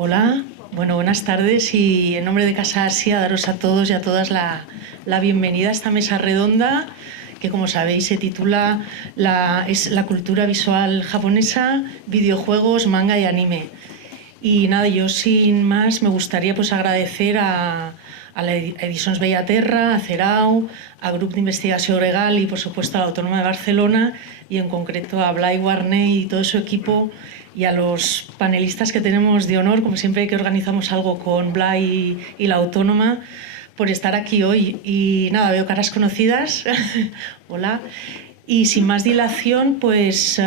Hola, bueno, buenas tardes y en nombre de Casa Asia daros a todos y a todas la bienvenida a esta mesa redonda que, como sabéis, se titula es la cultura visual japonesa, videojuegos, manga y anime. Y nada, yo sin más me gustaría pues agradecer a la Edicions Bellaterra, a CERAU, al Grup d'Investigació Gregal y por supuesto a la Autónoma de Barcelona y en concreto a Blai Warney y todo su equipo y a los panelistas que tenemos de honor, como siempre que organizamos algo con Blai y la Autónoma, por estar aquí hoy. Y nada, veo caras conocidas. Hola. Y sin más dilación, pues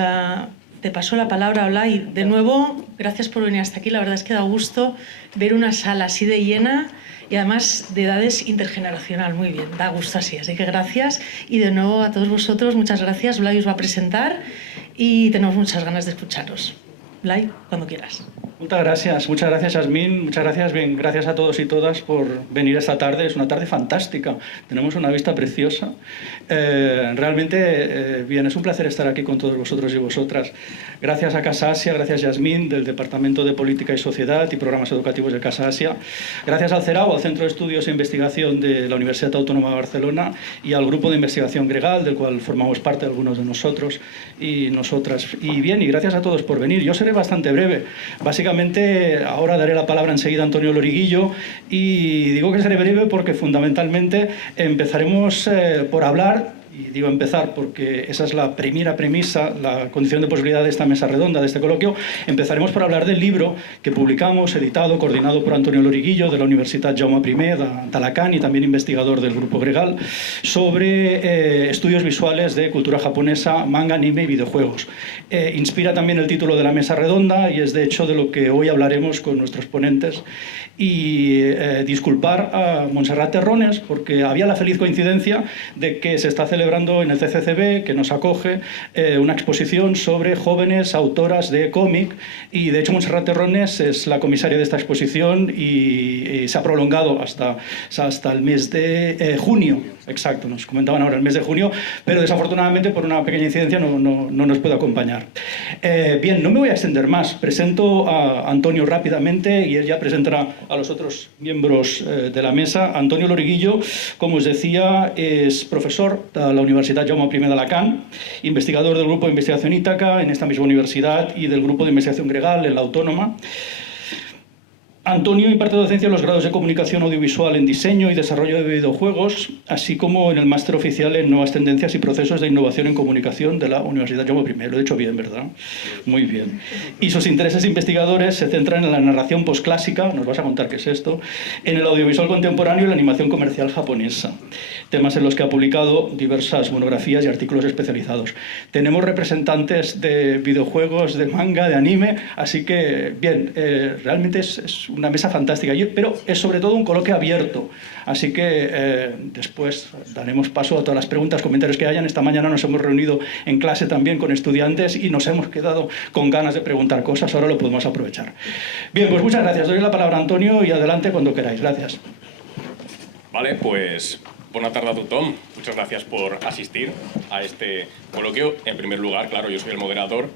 te paso la palabra, Blai. De nuevo, gracias por venir hasta aquí. La verdad es que da gusto ver una sala así de llena y además de edades intergeneracional. Muy bien, da gusto así. Así que gracias. Y de nuevo a todos vosotros, muchas gracias. Blai os va a presentar y tenemos muchas ganas de escucharos. Blai, cuando quieras. Muchas gracias Yasmín, muchas gracias, bien, gracias a todos y todas por venir esta tarde, es una tarde fantástica, tenemos una vista preciosa, realmente bien, es un placer estar aquí con todos vosotros y vosotras. Gracias a Casa Asia, gracias Yasmín del Departamento de Política y Sociedad y Programas Educativos de Casa Asia, gracias al CERAU, al Centro de Estudios e Investigación de la Universidad Autónoma de Barcelona y al Grupo de Investigación Gregal, del cual formamos parte algunos de nosotros y nosotras. Y bien, y gracias a todos por venir, yo seré bastante breve, básicamente ahora daré la palabra enseguida a Antonio Loriguillo y digo que seré breve porque fundamentalmente empezaremos por hablar, y digo empezar porque esa es la primera premisa, la condición de posibilidad de esta mesa redonda, de este coloquio, empezaremos por hablar del libro que publicamos, editado, coordinado por Antonio Loriguillo de la Universitat Jaume I d'Alacant y también investigador del Grupo Gregal, sobre estudios visuales de cultura japonesa, manga, anime y videojuegos. Inspira también el título de la mesa redonda y es de hecho de lo que hoy hablaremos con nuestros ponentes. Y disculpar a Montserrat Terrones porque había la feliz coincidencia de que se está celebrando en el CCCB, que nos acoge, una exposición sobre jóvenes autoras de cómic y de hecho Montserrat Terrones es la comisaria de esta exposición y se ha prolongado hasta el mes de junio, exacto, nos comentaban ahora el mes de junio, pero desafortunadamente por una pequeña incidencia no nos puede acompañar. Bien, no me voy a extender más, presento a Antonio rápidamente y él ya presentará a los otros miembros de la mesa. Antonio Loriguillo, como os decía, es profesor de la Universitat Jaume I d'Alacant, investigador del Grupo de Investigación Ítaca en esta misma universidad y del Grupo de Investigación Gregal en la Autónoma. Antonio imparte docencia en los grados de Comunicación Audiovisual en Diseño y Desarrollo de Videojuegos, así como en el máster oficial en Nuevas Tendencias y Procesos de Innovación en Comunicación de la Universidad Jaume I. Lo he dicho bien, ¿verdad? Muy bien. Y sus intereses investigadores se centran en la narración posclásica, nos vas a contar qué es esto, en el audiovisual contemporáneo y la animación comercial japonesa, temas en los que ha publicado diversas monografías y artículos especializados. Tenemos representantes de videojuegos, de manga, de anime, así que, bien, realmente es una mesa fantástica, pero es sobre todo un coloquio abierto, así que después daremos paso a todas las preguntas, comentarios que hayan. Esta mañana nos hemos reunido en clase también con estudiantes y nos hemos quedado con ganas de preguntar cosas, ahora lo podemos aprovechar. Bien, pues muchas gracias, doy la palabra a Antonio y adelante cuando queráis, gracias. Vale, pues buena tarde a tothom, muchas gracias por asistir a este coloquio. En primer lugar, claro, yo soy el moderador,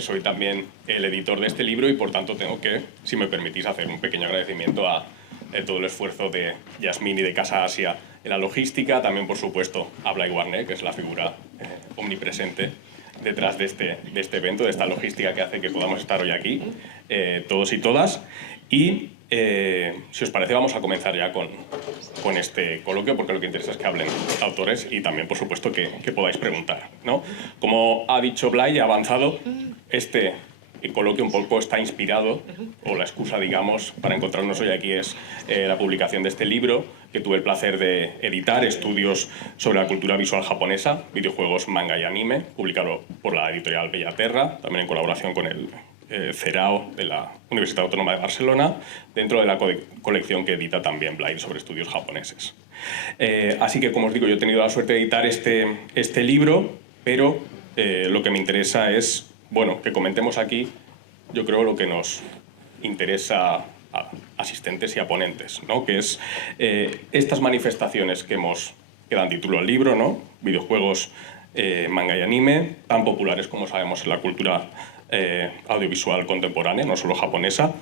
soy también el editor de este libro y por tanto tengo que, si me permitís, hacer un pequeño agradecimiento a todo el esfuerzo de Yasmín y de Casa Asia en la logística, también por supuesto a Blai Warney, que es la figura omnipresente detrás de este evento, de esta logística que hace que podamos estar hoy aquí, todos y todas. Y si os parece vamos a comenzar ya con este coloquio, porque lo que interesa es que hablen autores y también, por supuesto, que podáis preguntar, ¿no? Como ha dicho Blai, ha avanzado, este coloquio un poco está inspirado, o la excusa, digamos, para encontrarnos hoy aquí es la publicación de este libro que tuve el placer de editar, Estudios sobre la cultura visual japonesa, videojuegos, manga y anime, publicado por la editorial Bellaterra, también en colaboración con el CERAU de la Universidad Autónoma de Barcelona, dentro de la colección que edita también Blai sobre estudios japoneses. Así que, como os digo, yo he tenido la suerte de editar este libro, pero lo que me interesa es, bueno, que comentemos aquí, yo creo, lo que nos interesa a asistentes y a ponentes, ¿no? Que es estas manifestaciones que dan título al libro, ¿no? Videojuegos, manga y anime, tan populares como sabemos en la cultura audiovisual contemporánea, no solo japonesa,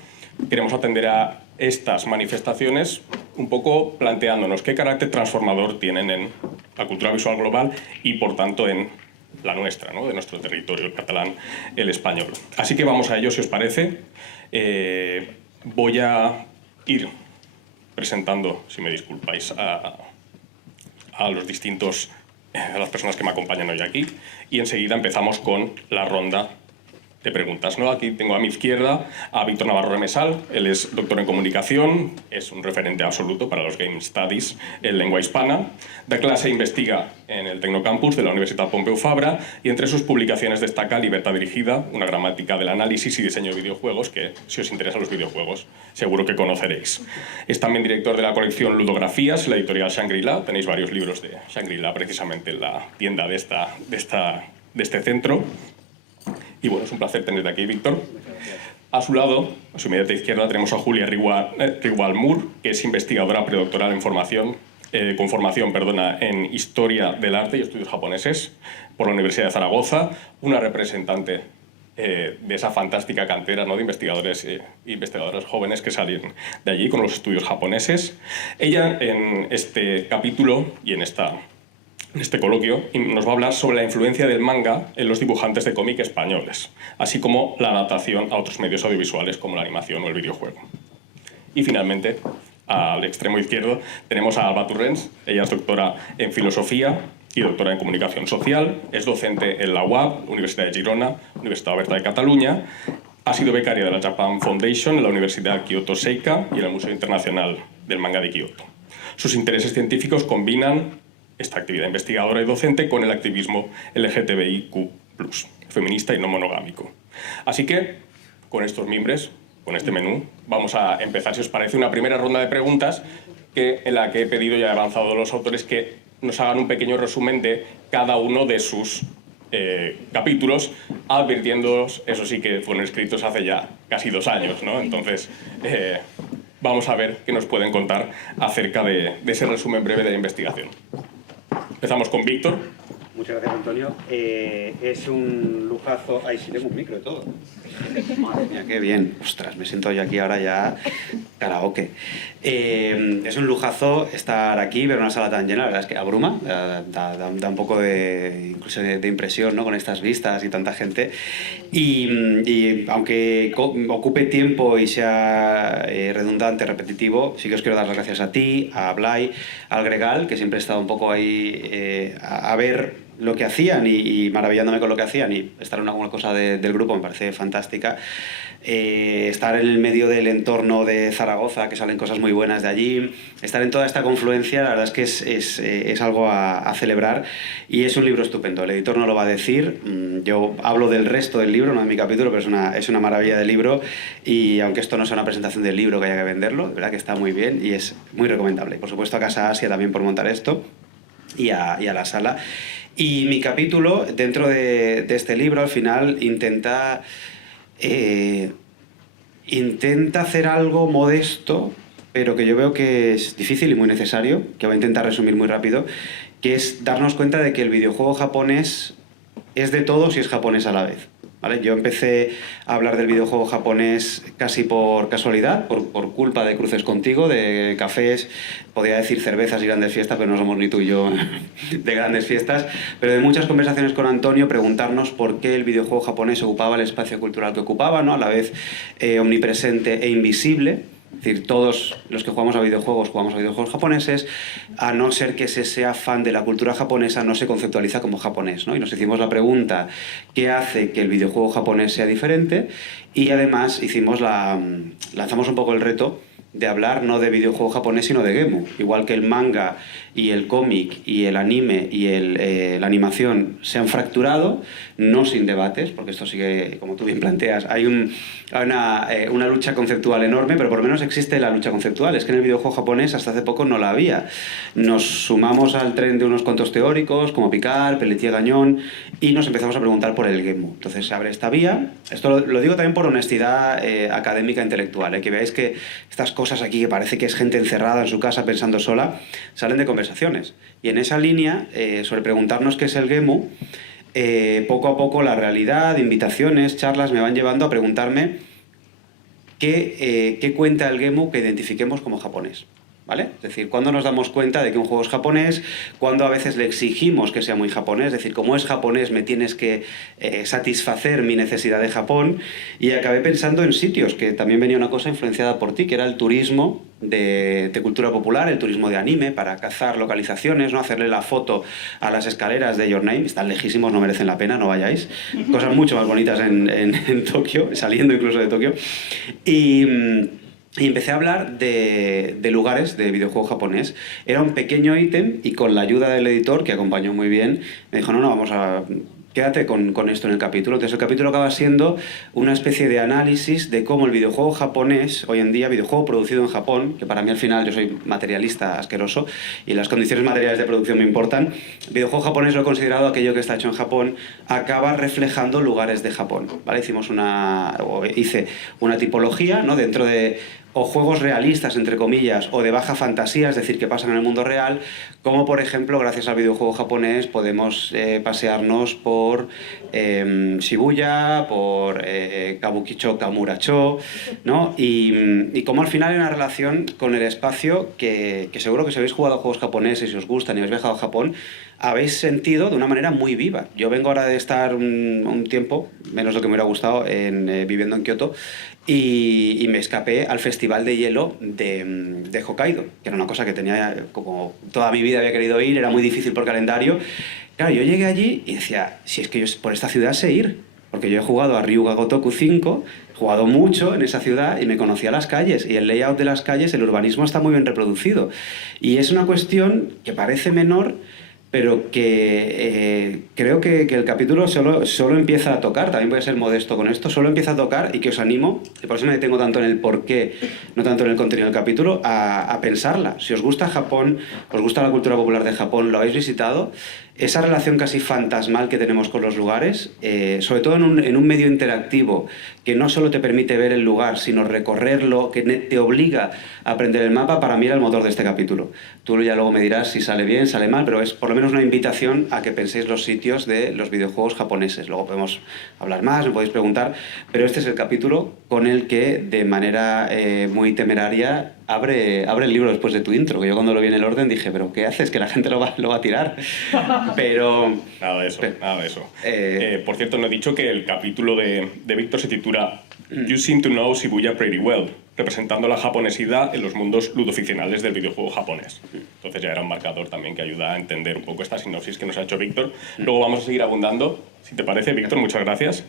queremos atender a estas manifestaciones un poco planteándonos qué carácter transformador tienen en la cultura visual global y, por tanto, en la nuestra, ¿no? De nuestro territorio, el catalán, el español. Así que vamos a ello, si os parece. Voy a ir presentando, si me disculpáis, a los distintos, a las personas que me acompañan hoy aquí, y enseguida empezamos con la ronda de preguntas, ¿no? Aquí tengo a mi izquierda a Víctor Navarro Remesal. Él es doctor en comunicación, es un referente absoluto para los Game Studies en lengua hispana. Da clase e investiga en el Tecnocampus de la Universitat Pompeu Fabra y entre sus publicaciones destaca Libertad Dirigida, una gramática del análisis y diseño de videojuegos que, si os interesan los videojuegos, seguro que conoceréis. Es también director de la colección Ludografías, la editorial Shangri-La. Tenéis varios libros de Shangri-La precisamente en la tienda de este centro. Y bueno, es un placer tenerte aquí, Víctor. A su lado, a su inmediata izquierda, tenemos a Julia Rigual Moore, que es investigadora predoctoral en formación en Historia del Arte y Estudios Japoneses por la Universidad de Zaragoza, una representante de esa fantástica cantera, ¿no?, de investigadores e investigadoras jóvenes que salen de allí con los estudios japoneses. Ella, en este capítulo y en este coloquio, nos va a hablar sobre la influencia del manga en los dibujantes de cómic españoles, así como la adaptación a otros medios audiovisuales como la animación o el videojuego. Y finalmente, al extremo izquierdo, tenemos a Alba Torrents. Ella es doctora en filosofía y doctora en comunicación social, es docente en la UAB, Universidad de Girona, Universitat Oberta de Cataluña, ha sido becaria de la Japan Foundation en la Universidad Kyoto Seika y en el Museo Internacional del Manga de Kioto. Sus intereses científicos combinan esta actividad investigadora y docente con el activismo LGTBIQ+, feminista y no monogámico. Así que, con estos mimbres, con este menú, vamos a empezar, si os parece, una primera ronda de preguntas en la que he pedido y he avanzado a los autores que nos hagan un pequeño resumen de cada uno de sus capítulos, advirtiéndoos, eso sí que fueron escritos hace ya casi 2 años, ¿no? Entonces, vamos a ver qué nos pueden contar acerca de ese resumen breve de la investigación. Empezamos con Víctor. Muchas gracias, Antonio. Es un lujazo... Ay, sí, tengo un micro y todo. Madre mía, qué bien. Ostras, me siento yo aquí ahora ya karaoke. Es un lujazo estar aquí, ver una sala tan llena. La verdad es que abruma, da un poco incluso de impresión, ¿no?, con estas vistas y tanta gente. Y aunque ocupe tiempo y sea redundante, repetitivo, sí que os quiero dar las gracias a ti, a Blay, al Gregal, que siempre he estado un poco ahí a ver lo que hacían y maravillándome con lo que hacían, y estar en alguna cosa del grupo me parece fantástica. Estar en el medio del entorno de Zaragoza, que salen cosas muy buenas de allí, estar en toda esta confluencia, la verdad es que es algo a celebrar, y es un libro estupendo. El editor no lo va a decir, yo hablo del resto del libro, no de mi capítulo, pero es una maravilla de libro, y aunque esto no sea una presentación del libro que haya que venderlo, de verdad que está muy bien y es muy recomendable. Por supuesto a Casa Asia también por montar esto, y a la sala. Y mi capítulo, dentro de este libro, al final intenta hacer algo modesto, pero que yo veo que es difícil y muy necesario, que voy a intentar resumir muy rápido, que es darnos cuenta de que el videojuego japonés es de todos y es japonés a la vez, ¿vale? Yo empecé a hablar del videojuego japonés casi por casualidad, por culpa de cruces contigo, de cafés, podría decir cervezas y grandes fiestas, pero no somos ni tú y yo de grandes fiestas, pero de muchas conversaciones con Antonio, preguntarnos por qué el videojuego japonés ocupaba el espacio cultural que ocupaba, ¿no?, a la vez omnipresente e invisible. Es decir, todos los que jugamos a videojuegos japoneses, a no ser que se sea fan de la cultura japonesa, no se conceptualiza como japonés, ¿no? Y nos hicimos la pregunta, ¿qué hace que el videojuego japonés sea diferente? Y además lanzamos un poco el reto de hablar no de videojuego japonés, sino de gemu. Igual que el manga y el cómic y el anime y la animación se han fracturado, no sin debates, porque esto sigue, como tú bien planteas, hay una lucha conceptual enorme, pero por lo menos existe la lucha conceptual. Es que en el videojuego japonés hasta hace poco no la había. Nos sumamos al tren de unos cuantos teóricos, como Picard, Pelletier, Gagnon, y nos empezamos a preguntar por el gemu. Entonces se abre esta vía. Esto lo digo también por honestidad académica e intelectual, que veáis que estas cosas aquí, que parece que es gente encerrada en su casa pensando sola, salen de conversaciones. Y en esa línea, sobre preguntarnos qué es el gemu, poco a poco la realidad, invitaciones, charlas me van llevando a preguntarme qué cuenta el Gemu que identifiquemos como japonés. ¿Vale? Es decir, cuando nos damos cuenta de que un juego es japonés, cuando a veces le exigimos que sea muy japonés, es decir, como es japonés me tienes que satisfacer mi necesidad de Japón, y acabé pensando en sitios, que también venía una cosa influenciada por ti, que era el turismo de cultura popular, el turismo de anime, para cazar localizaciones, ¿no? Hacerle la foto a las escaleras de Your Name, están lejísimos, no merecen la pena, no vayáis, cosas mucho más bonitas en Tokio, saliendo incluso de Tokio, y empecé a hablar de lugares de videojuego japonés. Era un pequeño ítem y con la ayuda del editor, que acompañó muy bien, me dijo, no, vamos a... Quédate con esto en el capítulo. Entonces el capítulo acaba siendo una especie de análisis de cómo el videojuego japonés, hoy en día, videojuego producido en Japón, que para mí al final yo soy materialista asqueroso y las condiciones materiales de producción me importan, el videojuego japonés lo he considerado aquello que está hecho en Japón, acaba reflejando lugares de Japón, ¿vale? Hice una tipología, ¿no? Dentro de o juegos realistas, entre comillas, o de baja fantasía, es decir, que pasan en el mundo real, como por ejemplo, gracias al videojuego japonés, podemos pasearnos por Shibuya, por Kabukicho, Kamuracho, ¿no? Y como al final hay una relación con el espacio que seguro que si habéis jugado a juegos japoneses y os gustan y habéis viajado a Japón, habéis sentido de una manera muy viva. Yo vengo ahora de estar un tiempo, menos lo que me hubiera gustado, viviendo en Kioto, y me escapé al festival de hielo de Hokkaido, que era una cosa que tenía, como toda mi vida había querido ir, era muy difícil por calendario. Claro, yo llegué allí y decía, si es que yo por esta ciudad sé ir, porque yo he jugado a Ryuga Gotoku 5, he jugado mucho en esa ciudad y me conocía las calles, y el layout de las calles, el urbanismo está muy bien reproducido. Y es una cuestión que parece menor, pero que creo que el capítulo solo empieza a tocar, también voy a ser modesto con esto, solo empieza a tocar, y que os animo, y por eso me detengo tanto en el porqué, no tanto en el contenido del capítulo, a pensarla. Si os gusta Japón, os gusta la cultura popular de Japón, lo habéis visitado, esa relación casi fantasmal que tenemos con los lugares, sobre todo en un medio interactivo que no solo te permite ver el lugar, sino recorrerlo, que te obliga a aprender el mapa, para mí era el motor de este capítulo. Tú ya luego me dirás si sale bien, sale mal, pero es por lo menos una invitación a que penséis los sitios de los videojuegos japoneses. Luego podemos hablar más, me podéis preguntar, pero este es el capítulo con el que, de manera muy temeraria, abre el libro después de tu intro, que yo cuando lo vi en el orden dije, ¿pero qué haces? Que la gente lo va a tirar. Pero... Nada de eso, nada de eso. Por cierto, no he dicho que el capítulo de Víctor se titula You Seem to Know Shibuya Pretty Well, representando la japonesidad en los mundos ludoficcionales del videojuego japonés. Entonces ya era un marcador también que ayuda a entender un poco esta sinopsis que nos ha hecho Víctor. Luego vamos a seguir abundando, si te parece, Víctor, muchas gracias.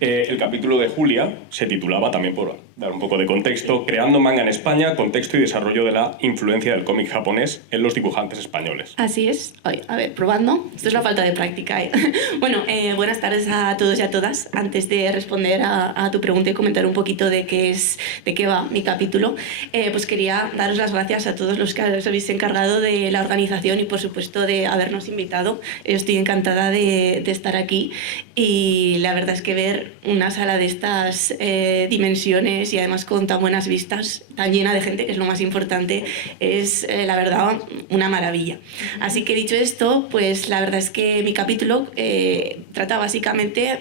El capítulo de Julia se titulaba, también por dar un poco de contexto, Creando manga en España, contexto y desarrollo de la influencia del cómic japonés en los dibujantes españoles. Así es. A ver, probando. Esto es la falta de práctica, ¿eh? Bueno, buenas tardes a todos y a todas. Antes de responder a tu pregunta y comentar un poquito de qué va mi capítulo, pues quería daros las gracias a todos los que os habéis encargado de la organización y, por supuesto, de habernos invitado. Estoy encantada de estar aquí, y la verdad es que ver una sala de estas dimensiones y además con tan buenas vistas, tan llena de gente, que es lo más importante, es la verdad una maravilla. Así que, dicho esto, pues la verdad es que mi capítulo trata básicamente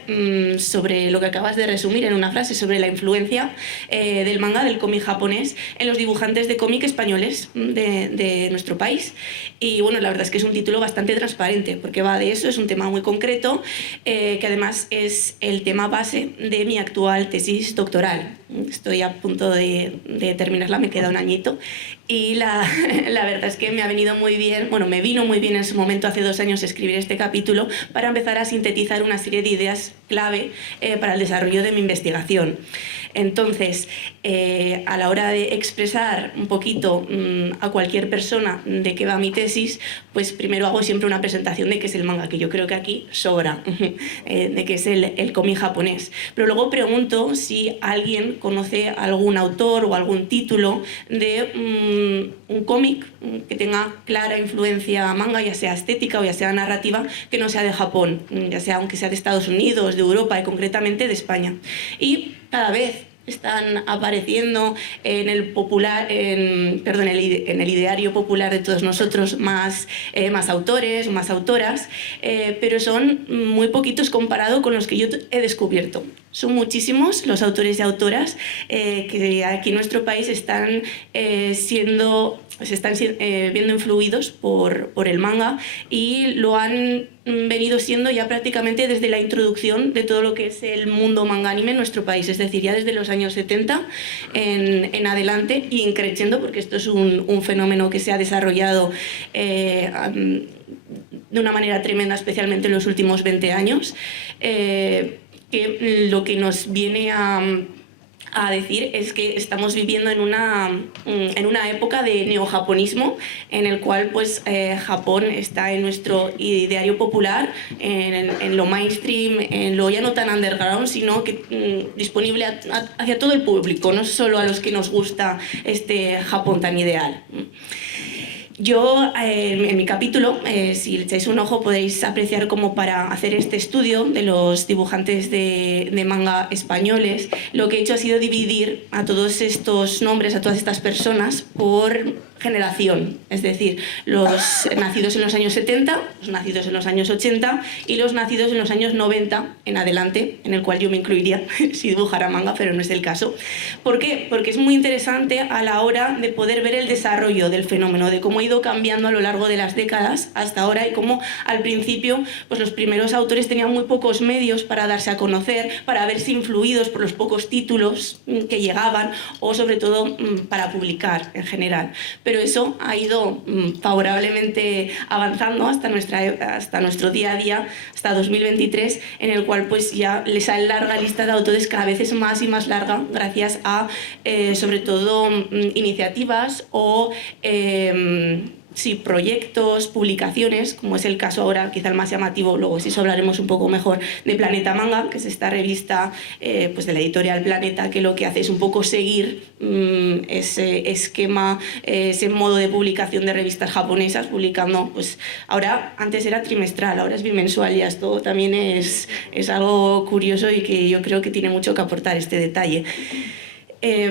sobre lo que acabas de resumir en una frase, sobre la influencia del manga, del cómic japonés, en los dibujantes de cómic españoles de nuestro país. Y bueno, la verdad es que es un título bastante transparente, porque va de eso, es un tema muy concreto, que además es el tema base de mi actual tesis doctoral. Estoy a punto de terminarla, me queda un añito, y la verdad es que me vino muy bien en su momento, hace 2 años, escribir este capítulo para empezar a sintetizar una serie de ideas clave para el desarrollo de mi investigación. Entonces, a la hora de expresar un poquito a cualquier persona de qué va mi tesis, pues primero hago siempre una presentación de qué es el manga, que yo creo que aquí sobra, de qué es el cómic japonés. Pero luego pregunto si alguien conoce algún autor o algún título de un cómic que tenga clara influencia manga, ya sea estética o ya sea narrativa, que no sea de Japón, ya sea aunque sea de Estados Unidos, de Europa y concretamente de España. Y cada vez están apareciendo en el ideario popular de todos nosotros más autores, más autoras, pero son muy poquitos comparado con los que yo he descubierto. son muchísimos los autores y autoras que aquí en nuestro país están viendo influidos por el manga, y lo han venido siendo ya prácticamente desde la introducción de todo lo que es el mundo manga anime en nuestro país, es decir, ya desde los años 70 en adelante, y increciendo, porque esto es un fenómeno que se ha desarrollado de una manera tremenda, especialmente en los últimos 20 años, que lo que nos viene a decir es que estamos viviendo en una época de neojaponismo, en el cual pues Japón está en nuestro ideario popular, en lo mainstream, en lo ya no tan underground, sino que disponible hacia todo el público, no solo a los que nos gusta este Japón tan ideal. Yo, en mi capítulo, si le echáis un ojo, podéis apreciar cómo, para hacer este estudio de los dibujantes de manga españoles, lo que he hecho ha sido dividir a todos estos nombres, a todas estas personas, por generación, es decir, los nacidos en los años 70, los nacidos en los años 80 y los nacidos en los años 90 en adelante, en el cual yo me incluiría si dibujara manga, pero no es el caso. ¿Por qué? Porque es muy interesante a la hora de poder ver el desarrollo del fenómeno, de cómo ha ido cambiando a lo largo de las décadas hasta ahora, y cómo al principio pues los primeros autores tenían muy pocos medios para darse a conocer, para verse influidos por los pocos títulos que llegaban, o sobre todo para publicar en general. Pero eso ha ido favorablemente avanzando hasta nuestro día a día, hasta 2023, en el cual pues ya les sale larga lista de autores, cada vez es más y más larga, gracias a sobre todo iniciativas o proyectos, publicaciones, como es el caso ahora, quizá el más llamativo, luego si eso hablaremos un poco mejor, de Planeta Manga, que es esta revista pues de la editorial Planeta, que lo que hace es un poco seguir ese esquema, ese modo de publicación de revistas japonesas, publicando, pues ahora, antes era trimestral, ahora es bimensual, y esto también es algo curioso y que yo creo que tiene mucho que aportar este detalle.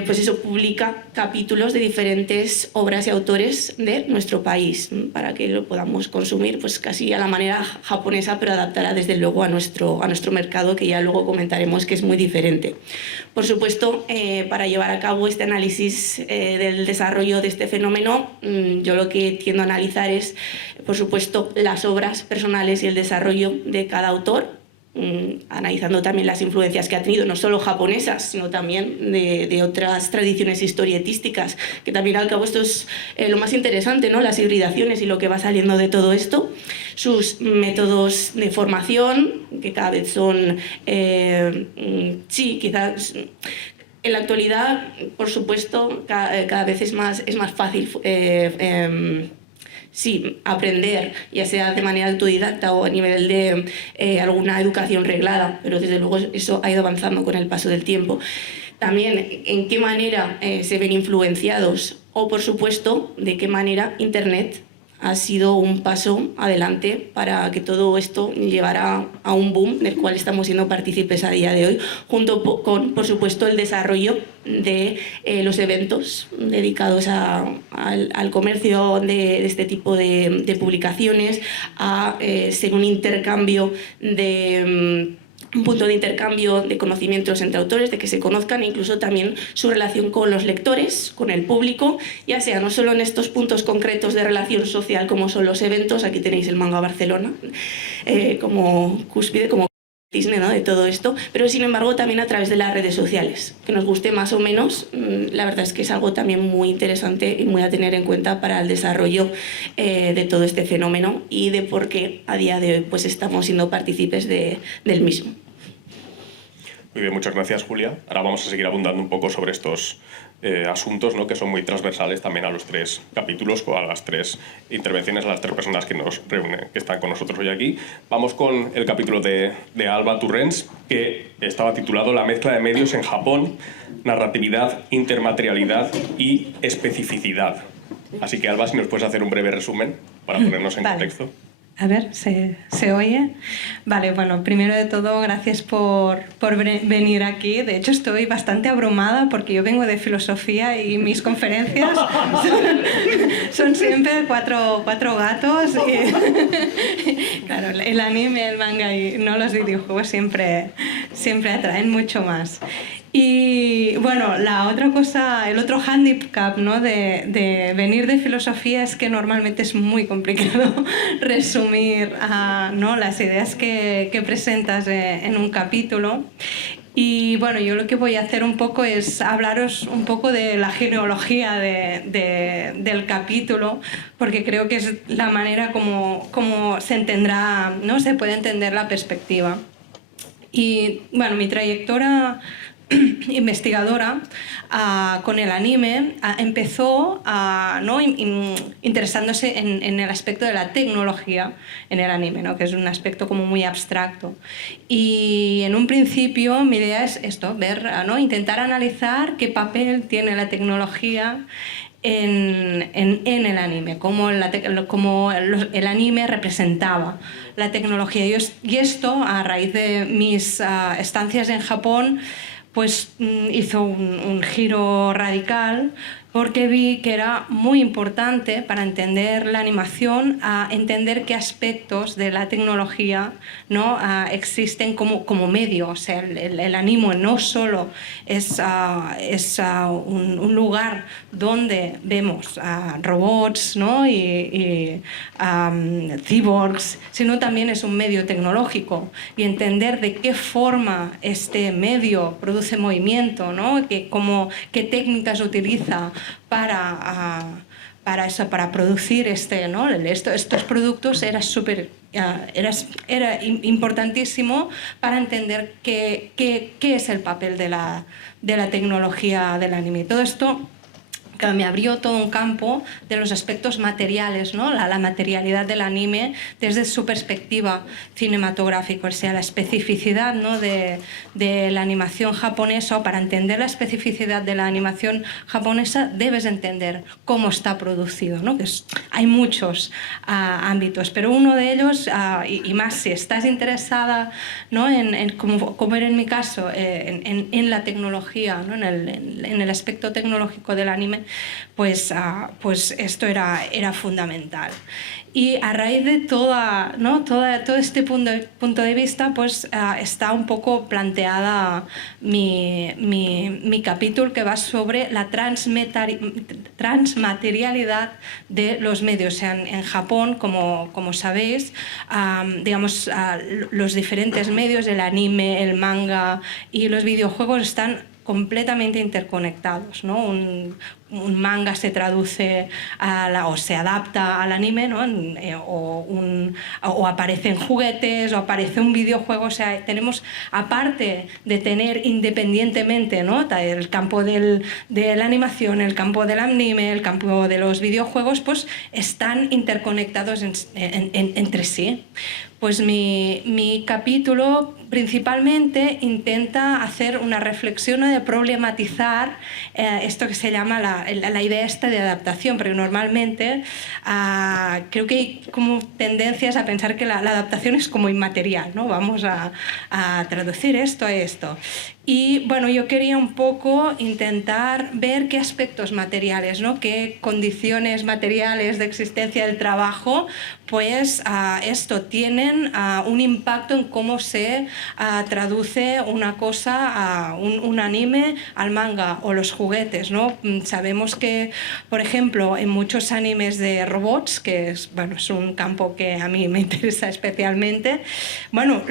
Pues eso, publica capítulos de diferentes obras y autores de nuestro país, para que lo podamos consumir pues casi a la manera japonesa, pero adaptará desde luego a nuestro mercado, que ya luego comentaremos que es muy diferente. Por supuesto, para llevar a cabo este análisis del desarrollo de este fenómeno, yo lo que tiendo a analizar es, por supuesto, las obras personales y el desarrollo de cada autor, analizando también las influencias que ha tenido, no solo japonesas, sino también de otras tradiciones historietísticas, que también al cabo esto es lo más interesante, ¿no? Las hibridaciones y lo que va saliendo de todo esto, sus métodos de formación, que cada vez son, quizás en la actualidad, por supuesto, cada vez es más fácil aprender, ya sea de manera autodidacta o a nivel de alguna educación reglada, pero desde luego eso ha ido avanzando con el paso del tiempo. También en qué manera se ven influenciados, o por supuesto de qué manera Internet ha sido un paso adelante para que todo esto llevara a un boom del cual estamos siendo partícipes a día de hoy, junto con, por supuesto, el desarrollo de los eventos dedicados al comercio de este tipo de publicaciones, a ser un intercambio un punto de intercambio de conocimientos entre autores, de que se conozcan, e incluso también su relación con los lectores, con el público, ya sea no solo en estos puntos concretos de relación social como son los eventos, aquí tenéis el Manga Barcelona como cúspide, como cisne, ¿no?, de todo esto, pero sin embargo también a través de las redes sociales, que nos guste más o menos, la verdad es que es algo también muy interesante y muy a tener en cuenta para el desarrollo de todo este fenómeno, y de por qué a día de hoy pues estamos siendo partícipes del mismo. Muy bien, muchas gracias, Julia. Ahora vamos a seguir abundando un poco sobre estos asuntos, ¿no?, que son muy transversales también a los tres capítulos, o a las tres intervenciones, a las tres personas que nos reúnen, que están con nosotros hoy aquí. Vamos con el capítulo de Alba Turrens, que estaba titulado La mezcla de medios en Japón, narratividad, intermaterialidad y especificidad. Así que, Alba, si nos puedes hacer un breve resumen para ponernos en contexto. A ver, ¿se oye? Vale, bueno, primero de todo, gracias por venir aquí. De hecho, estoy bastante abrumada porque yo vengo de filosofía y mis conferencias son siempre cuatro gatos. Y, claro, el anime, el manga y no los videojuegos siempre atraen mucho más. Y bueno, la otra cosa, el otro hándicap, ¿no?, de venir de filosofía es que normalmente es muy complicado resumir ¿no?, las ideas que presentas en un capítulo. Y bueno, yo lo que voy a hacer un poco es hablaros un poco de la genealogía del capítulo, porque creo que es la manera como se entenderá, ¿no?, se puede entender la perspectiva. Y bueno, mi trayectoria investigadora con el anime empezó ¿no?, interesándose en el aspecto de la tecnología en el anime, ¿no?, que es un aspecto como muy abstracto. Y en un principio mi idea es esto, ver, ¿no?, intentar analizar qué papel tiene la tecnología en el anime, cómo el anime representaba la tecnología. Y esto, a raíz de mis estancias en Japón, pues hizo un giro radical, porque vi que era muy importante para entender la animación, entender qué aspectos de la tecnología, ¿no?, existen como medio. O sea, el anime no solo es un lugar donde vemos robots, ¿no?, y cyborgs, sino también es un medio tecnológico, y entender de qué forma este medio produce movimiento, ¿no?, qué técnicas utiliza para producir ¿no?, estos productos era importantísimo para entender qué es el papel de la tecnología del anime. Todo esto que me abrió todo un campo de los aspectos materiales, ¿no?, la materialidad del anime desde su perspectiva cinematográfica, o sea, la especificidad, ¿no?, de la animación japonesa. O para entender la especificidad de la animación japonesa debes entender cómo está producido, ¿no?, hay muchos ámbitos, pero uno de ellos, y más si estás interesada, ¿no?, como era en mi caso, en la tecnología, ¿no?, en el aspecto tecnológico del anime, pues esto era fundamental. Y a raíz de todo este punto de vista, pues está un poco planteada mi capítulo, que va sobre la transmaterialidad de los medios. O sea, en Japón, como sabéis, digamos, los diferentes medios, el anime, el manga y los videojuegos están completamente interconectados, ¿no? Un manga se traduce o se adapta al anime, ¿no?, o aparecen juguetes, o aparece un videojuego. O sea, tenemos, aparte de tener independientemente, ¿no?, el campo de la animación, el campo del anime, el campo de los videojuegos, pues están interconectados entre sí. Pues mi capítulo principalmente intenta hacer una reflexión de problematizar esto que se llama la idea esta de adaptación, porque normalmente creo que hay como tendencias a pensar que la adaptación es como inmaterial, ¿no? Vamos a traducir esto a esto. Y bueno, yo quería un poco intentar ver qué aspectos materiales, ¿no?, qué condiciones materiales de existencia del trabajo, pues esto tienen un impacto en cómo se traduce una cosa, un anime al manga o los juguetes, ¿no? Sabemos que, por ejemplo, en muchos animes de robots, que es un campo que a mí me interesa especialmente, bueno,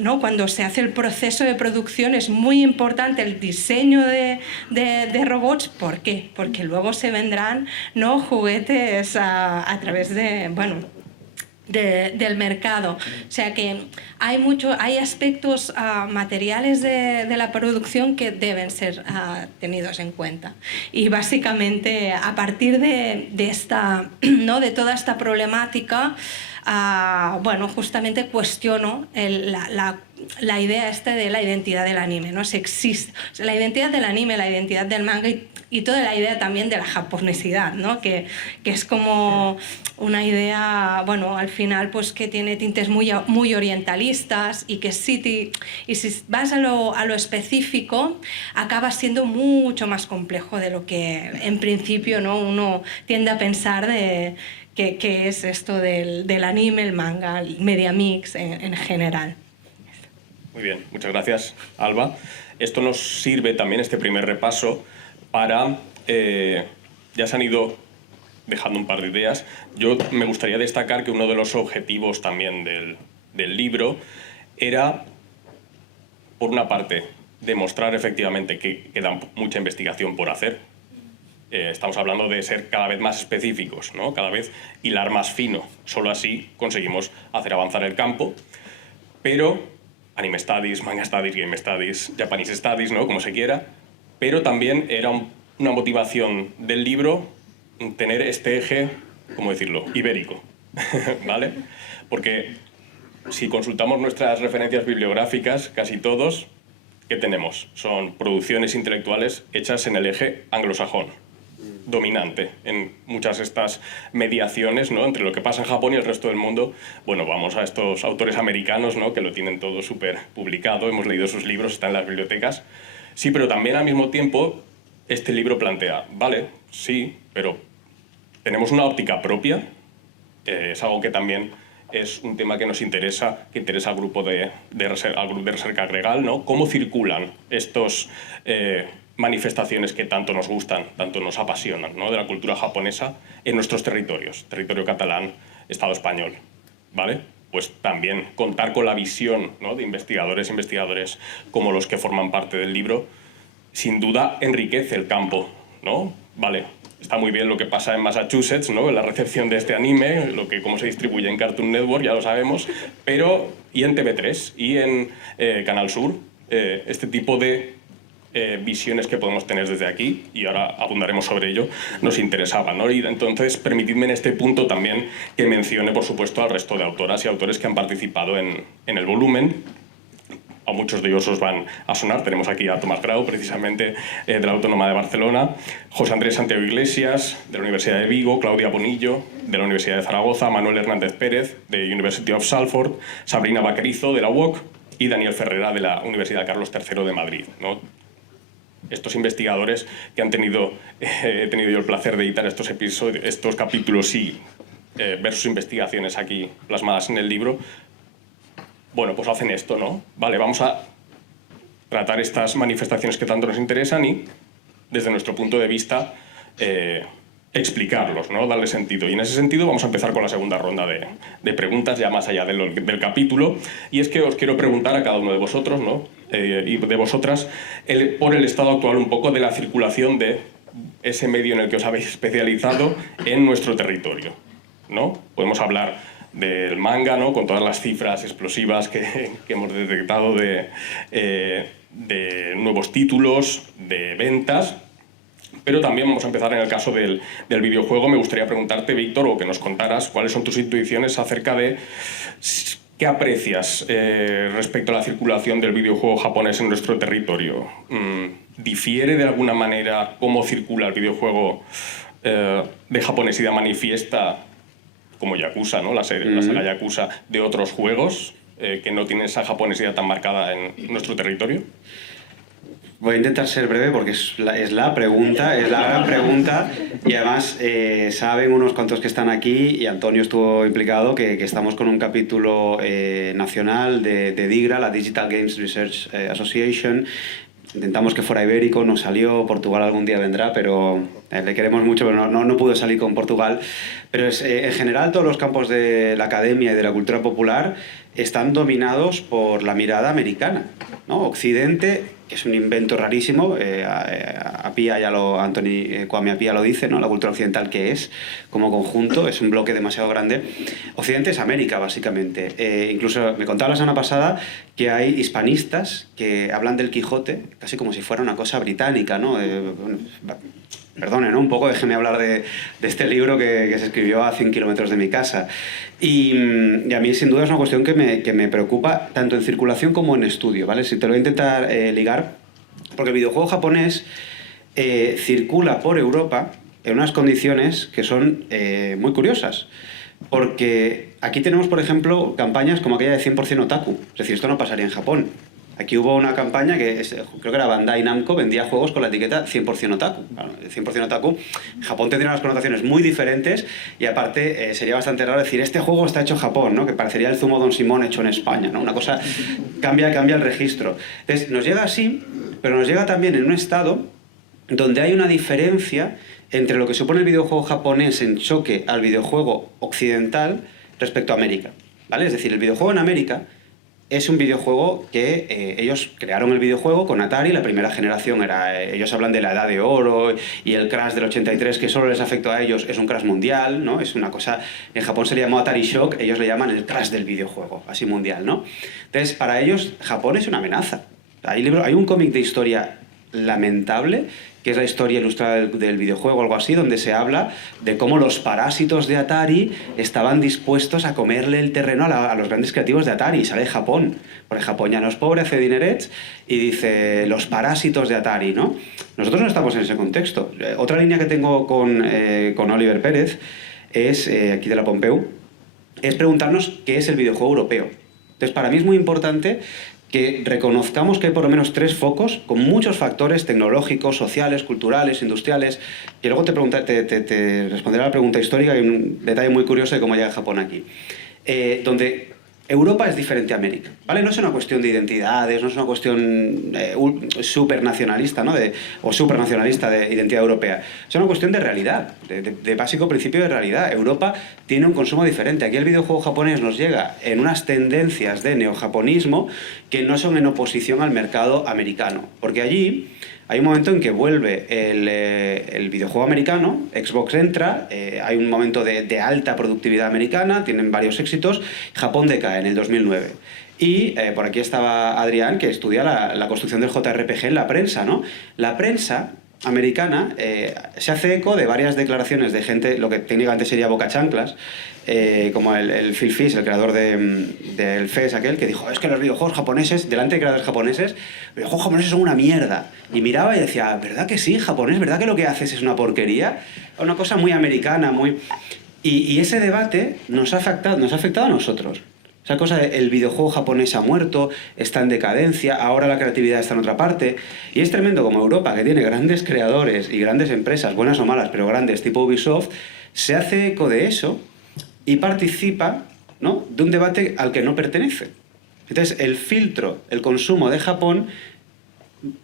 ¿no?, cuando se hace el proceso de producción es muy importante el diseño de robots. ¿Por qué? Porque luego se vendrán, ¿no?, juguetes a través del mercado. O sea que hay aspectos materiales de la producción que deben ser tenidos en cuenta. Y básicamente, a partir de esta, ¿no?, de toda esta problemática, bueno, justamente cuestiono la idea de la identidad del anime, ¿no? Si existe, o sea, la identidad del anime, la identidad del manga y toda la idea también de la japonesidad, ¿no? Que es como una idea, bueno, al final pues que tiene tintes muy orientalistas y que si vas a lo específico acaba siendo mucho más complejo de lo que en principio, ¿no? Uno tiende a pensar de qué es esto del anime, el manga, el media mix en general. Muy bien, muchas gracias, Alba. Esto nos sirve también, este primer repaso, para... ya se han ido dejando un par de ideas. Yo me gustaría destacar que uno de los objetivos también del libro era, por una parte, demostrar efectivamente que queda mucha investigación por hacer. Estamos hablando de ser cada vez más específicos, ¿no? Cada vez hilar más fino. Solo así conseguimos hacer avanzar el campo. Pero Anime Studies, Manga Studies, Game Studies, Japanese Studies, ¿no? Como se quiera. Pero también era una motivación del libro tener este eje, ¿cómo decirlo?, ibérico, ¿vale? Porque si consultamos nuestras referencias bibliográficas, casi todos, ¿qué tenemos? Son producciones intelectuales hechas en el eje anglosajón, dominante en muchas de estas mediaciones, ¿no?, entre lo que pasa en Japón y el resto del mundo. Bueno, vamos a estos autores americanos, ¿no?, que lo tienen todo súper publicado, hemos leído sus libros, están en las bibliotecas. Sí, pero también al mismo tiempo este libro plantea, vale, sí, pero tenemos una óptica propia, es algo que también es un tema que nos interesa, que interesa al grupo de recerca gregal, ¿no? Cómo circulan estos manifestaciones que tanto nos gustan, tanto nos apasionan, ¿no?, de la cultura japonesa en nuestros territorios, territorio catalán, Estado español, ¿vale? Pues también contar con la visión, ¿no?, de investigadores como los que forman parte del libro, sin duda enriquece el campo, ¿no? Vale, está muy bien lo que pasa en Massachusetts, ¿no?, en la recepción de este anime, cómo se distribuye en Cartoon Network, ya lo sabemos, pero y en TV3 y en Canal Sur, este tipo de visiones que podemos tener desde aquí, y ahora abundaremos sobre ello, nos interesaba, ¿no? Y entonces permitidme en este punto también que mencione, por supuesto, al resto de autoras y autores que han participado en el volumen. A muchos de ellos os van a sonar. Tenemos aquí a Tomás Grau, precisamente de la Autónoma de Barcelona, José Andrés Santiago Iglesias, de la Universidad de Vigo, Claudia Bonillo, de la Universidad de Zaragoza, Manuel Hernández Pérez, de University of Salford, Sabrina Vaquerizo, de la UOC, y Daniel Ferrera, de la Universidad Carlos III de Madrid, ¿no? Estos investigadores que he tenido yo el placer de editar estos capítulos y ver sus investigaciones aquí plasmadas en el libro, bueno, pues hacen esto, ¿no? Vale, vamos a tratar estas manifestaciones que tanto nos interesan y, desde nuestro punto de vista, explicarlos, ¿no?, darle sentido. Y en ese sentido vamos a empezar con la segunda ronda de preguntas, ya más allá del capítulo. Y es que os quiero preguntar a cada uno de vosotros, ¿no?, y de vosotras, por el estado actual un poco de la circulación de ese medio en el que os habéis especializado en nuestro territorio, ¿no? Podemos hablar del manga, ¿no?, con todas las cifras explosivas que hemos detectado de nuevos títulos, de ventas, pero también vamos a empezar en el caso del videojuego. Me gustaría preguntarte, Víctor, o que nos contaras cuáles son tus intuiciones acerca de qué aprecias respecto a la circulación del videojuego japonés en nuestro territorio. ¿Difiere de alguna manera cómo circula el videojuego de japonesidad manifiesta, como Yakuza, ¿no?, la saga Yakuza, de otros juegos que no tienen esa japonesidad tan marcada en nuestro territorio? Voy a intentar ser breve porque es la pregunta, es la gran pregunta, y además saben unos cuantos que están aquí, y Antonio estuvo implicado, que estamos con un capítulo nacional de DIGRA, la Digital Games Research Association. Intentamos que fuera ibérico, no salió. Portugal algún día vendrá, pero le queremos mucho, pero no pudo salir con Portugal. Pero en general todos los campos de la academia y de la cultura popular están dominados por la mirada americana, ¿no? Occidente, que es un invento rarísimo, Anthony Kwame Appiah lo dice, ¿no?, la cultura occidental que es, como conjunto, es un bloque demasiado grande. Occidente es América, básicamente. Incluso me contaba la semana pasada que hay hispanistas que hablan del Quijote casi como si fuera una cosa británica, ¿no? perdone, ¿no? Un poco déjeme hablar de este libro que se escribió a 100 kilómetros de mi casa. Y a mí, sin duda, es una cuestión que me preocupa tanto en circulación como en estudio, ¿vale? Si te lo voy a intentar ligar, porque el videojuego japonés circula por Europa en unas condiciones que son muy curiosas. Porque aquí tenemos, por ejemplo, campañas como aquella de 100% otaku. Es decir, esto no pasaría en Japón. Aquí hubo una campaña que creo que era Bandai Namco, vendía juegos con la etiqueta 100% otaku. Bueno, 100% otaku, en Japón tendría unas connotaciones muy diferentes y aparte sería bastante raro decir este juego está hecho en Japón, ¿no? Que parecería el zumo Don Simón hecho en España, ¿no? Una cosa cambia el registro. Entonces, nos llega así, pero nos llega también en un estado donde hay una diferencia entre lo que supone el videojuego japonés en choque al videojuego occidental respecto a América, ¿vale? Es decir, el videojuego en América es un videojuego que ellos crearon el videojuego con Atari, la primera generación ellos hablan de la edad de oro y el crash del 83 que solo les afectó a ellos, es un crash mundial, ¿no? Es una cosa, en Japón se le llamó Atari Shock, ellos le llaman el crash del videojuego, así mundial, ¿no? Entonces, para ellos, Japón es una amenaza. Hay un cómic de historia lamentable, que es la historia ilustrada del videojuego, algo así, donde se habla de cómo los parásitos de Atari estaban dispuestos a comerle el terreno a los grandes creativos de Atari. Y sale de Japón, porque Japón ya no es pobre, hace dinerets, y dice los parásitos de Atari, ¿no? Nosotros no estamos en ese contexto. Otra línea que tengo con Oliver Pérez es, aquí de la Pompeu, es preguntarnos qué es el videojuego europeo. Entonces, para mí es muy importante que reconozcamos que hay por lo menos 3 focos con muchos factores tecnológicos, sociales, culturales, industriales, y luego te responderé a la pregunta histórica y un detalle muy curioso de cómo llega Japón aquí. Donde Europa es diferente a América, ¿vale? No es una cuestión de identidades, no es una cuestión supernacionalista, ¿no? O supranacionalista de identidad europea. Es una cuestión de realidad, de básico principio de realidad. Europa tiene un consumo diferente. Aquí el videojuego japonés nos llega en unas tendencias de neojaponismo que no son en oposición al mercado americano. Porque allí hay un momento en que vuelve el videojuego americano, Xbox entra, hay un momento de alta productividad americana, tienen varios éxitos, Japón decae en el 2009. Y por aquí estaba Adrián, que estudia la construcción del JRPG en la prensa, ¿no? La prensa americana se hace eco de varias declaraciones de gente, lo que técnicamente sería bocachanclas, como el Phil Fish, el creador del FES aquel, que dijo, es que los videojuegos japoneses, delante de creadores japoneses, los videojuegos japoneses son una mierda. Y miraba y decía, ¿verdad que sí, japonés? ¿Verdad que lo que haces es una porquería? Una cosa muy americana, muy... Y ese debate nos ha afectado a nosotros. Esa cosa de el videojuego japonés ha muerto, está en decadencia, ahora la creatividad está en otra parte. Y es tremendo como Europa, que tiene grandes creadores y grandes empresas, buenas o malas, pero grandes, tipo Ubisoft, se hace eco de eso y participa, ¿no?, de un debate al que no pertenece. Entonces, el filtro, el consumo de Japón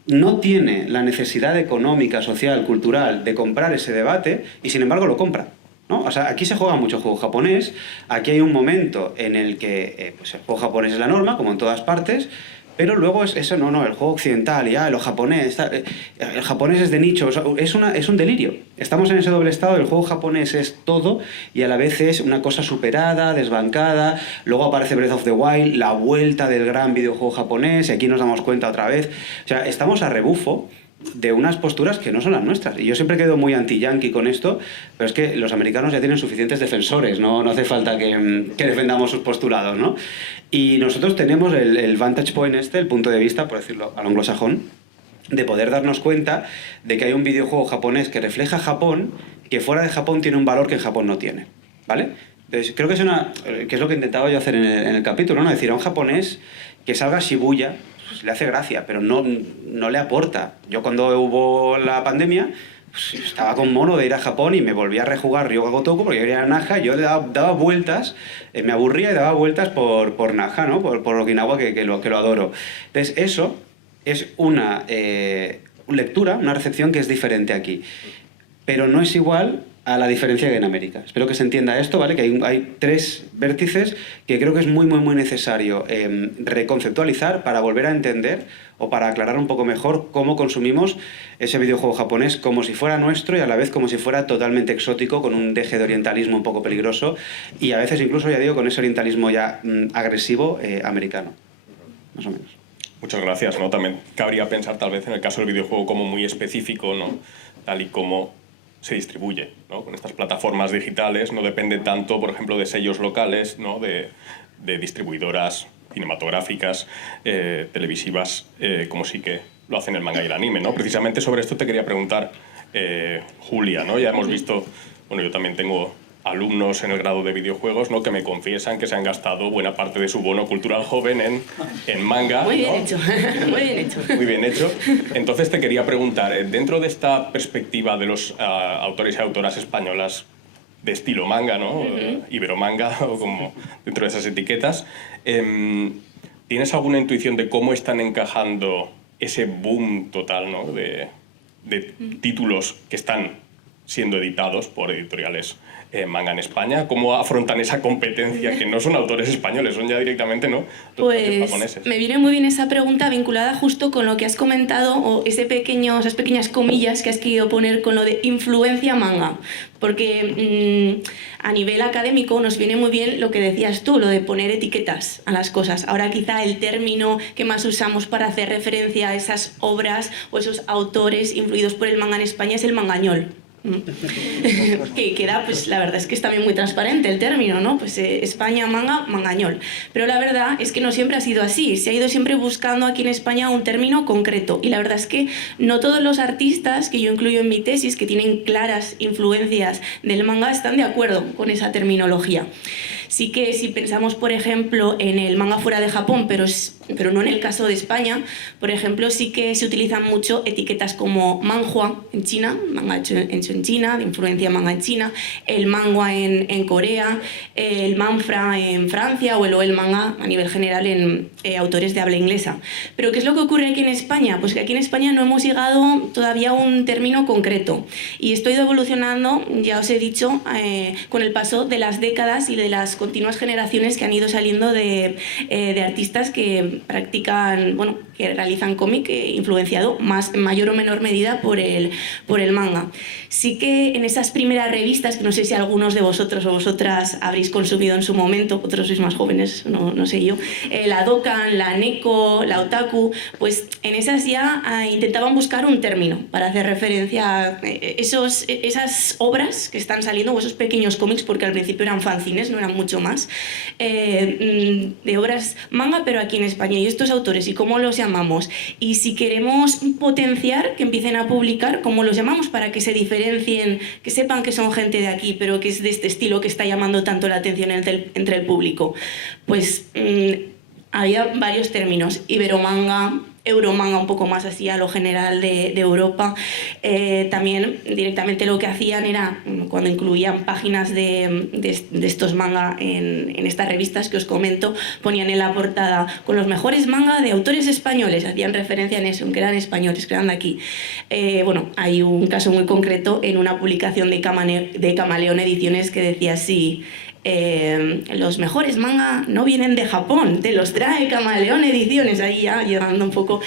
no tiene la necesidad económica, social, cultural de comprar ese debate y, sin embargo, lo compra, ¿no? O sea, aquí se juega mucho juego japonés, aquí hay un momento en el que pues el juego japonés es la norma, como en todas partes, pero luego es eso, no, el juego occidental, y lo japonés, el japonés es de nicho, es un delirio. Estamos en ese doble estado, el juego japonés es todo y a la vez es una cosa superada, desbancada, luego aparece Breath of the Wild, la vuelta del gran videojuego japonés, y aquí nos damos cuenta otra vez. O sea, estamos a rebufo de unas posturas que no son las nuestras. Y yo siempre quedo muy anti-yankee con esto, pero es que los americanos ya tienen suficientes defensores, no hace falta que defendamos sus postulados, ¿no? Y nosotros tenemos el vantage point el punto de vista, por decirlo al anglosajón, de poder darnos cuenta de que hay un videojuego japonés que refleja Japón, que fuera de Japón tiene un valor que en Japón no tiene, ¿vale? Entonces, creo que es lo que intentaba yo hacer en el capítulo, ¿no? Es decir, a un japonés que salga a Shibuya, pues, le hace gracia, pero no le aporta. Yo cuando hubo la pandemia, pues, estaba con mono de ir a Japón y me volví a rejugar Ryoga Gotoku porque yo quería Naha, yo le daba vueltas, me aburría y daba vueltas por Naha, ¿no? Por Okinawa, que lo adoro. Entonces, eso es una lectura, una recepción que es diferente aquí. Pero no es igual a la diferencia que en América. Espero que se entienda esto, ¿vale? Que hay 3 vértices que creo que es muy, muy, muy necesario reconceptualizar para volver a entender o para aclarar un poco mejor cómo consumimos ese videojuego japonés como si fuera nuestro y a la vez como si fuera totalmente exótico, con un deje de orientalismo un poco peligroso y a veces incluso, ya digo, con ese orientalismo ya agresivo americano. Más o menos. Muchas gracias, ¿no? También cabría pensar tal vez en el caso del videojuego como muy específico, ¿no? Tal y como se distribuye, ¿no? Con estas plataformas digitales no depende tanto, por ejemplo, de sellos locales, ¿no? de distribuidoras cinematográficas, televisivas, como sí que lo hacen el manga y el anime, ¿no? Precisamente sobre esto te quería preguntar, Julia, ¿no? Ya hemos visto, bueno, yo también tengo alumnos en el grado de videojuegos, ¿no? Que me confiesan que se han gastado buena parte de su bono cultural joven en manga. Muy bien ¿no? hecho, muy bien hecho. Muy bien hecho. Entonces te quería preguntar, dentro de esta perspectiva de los autores y autoras españolas de estilo manga, ¿no? Iberomanga, o como dentro de esas etiquetas, ¿tienes alguna intuición de cómo están encajando ese boom total, ¿no? de títulos que están siendo editados por editoriales manga en España? ¿Cómo afrontan esa competencia que no son autores españoles, son ya directamente, ¿no? Los japoneses? Me viene muy bien esa pregunta vinculada justo con lo que has comentado, o esas pequeñas comillas que has querido poner con lo de influencia manga, porque a nivel académico nos viene muy bien lo que decías tú, lo de poner etiquetas a las cosas. Ahora quizá el término que más usamos para hacer referencia a esas obras o esos autores influidos por el manga en España es el mangañol. Que queda, pues la verdad es que es también muy transparente el término, ¿no? Pues España, manga, mangañol. Pero la verdad es que no siempre ha sido así. Se ha ido siempre buscando aquí en España un término concreto. Y la verdad es que no todos los artistas que yo incluyo en mi tesis, que tienen claras influencias del manga, están de acuerdo con esa terminología. Sí que si pensamos, por ejemplo, en el manga fuera de Japón, pero no en el caso de España, por ejemplo, sí que se utilizan mucho etiquetas como manhua en China, manga hecho en China, de influencia manga en China, el manhwa en Corea, el manfra en Francia o el manga a nivel general en autores de habla inglesa. Pero ¿qué es lo que ocurre aquí en España? Pues que aquí en España no hemos llegado todavía a un término concreto. Y esto ha ido evolucionando, ya os he dicho, con el paso de las décadas y de las continuas generaciones que han ido saliendo de artistas que practican, bueno, que realizan cómic influenciado en mayor o menor medida por el manga. Sí que en esas primeras revistas, que no sé si algunos de vosotros o vosotras habréis consumido en su momento, otros sois más jóvenes, no sé yo, la Dokkan, la Neko, la Otaku, pues en esas ya intentaban buscar un término para hacer referencia a esas obras que están saliendo, o esos pequeños cómics, porque al principio eran fanzines, no eran mucho más, de obras manga, pero aquí en España. Y estos autores, ¿y cómo los llamamos? Y si queremos potenciar que empiecen a publicar, ¿cómo los llamamos? Para que se diferencien, que sepan que son gente de aquí, pero que es de este estilo que está llamando tanto la atención entre el público. Pues había varios términos: iberomanga, euromanga, un poco más así a lo general de Europa. También directamente lo que hacían era, cuando incluían páginas de estos manga en estas revistas que os comento, ponían en la portada con los mejores manga de autores españoles, hacían referencia en eso, que eran españoles, que eran de aquí. Bueno, hay un caso muy concreto en una publicación de Camaleón Ediciones que decía así: los mejores manga no vienen de Japón, te los trae Camaleón Ediciones, ahí ya llegando un poco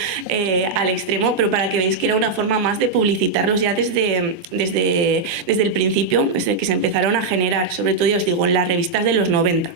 al extremo, pero para que veáis que era una forma más de publicitarlos ya desde el principio, desde que se empezaron a generar, sobre todo, ya os digo, en las revistas de los 90.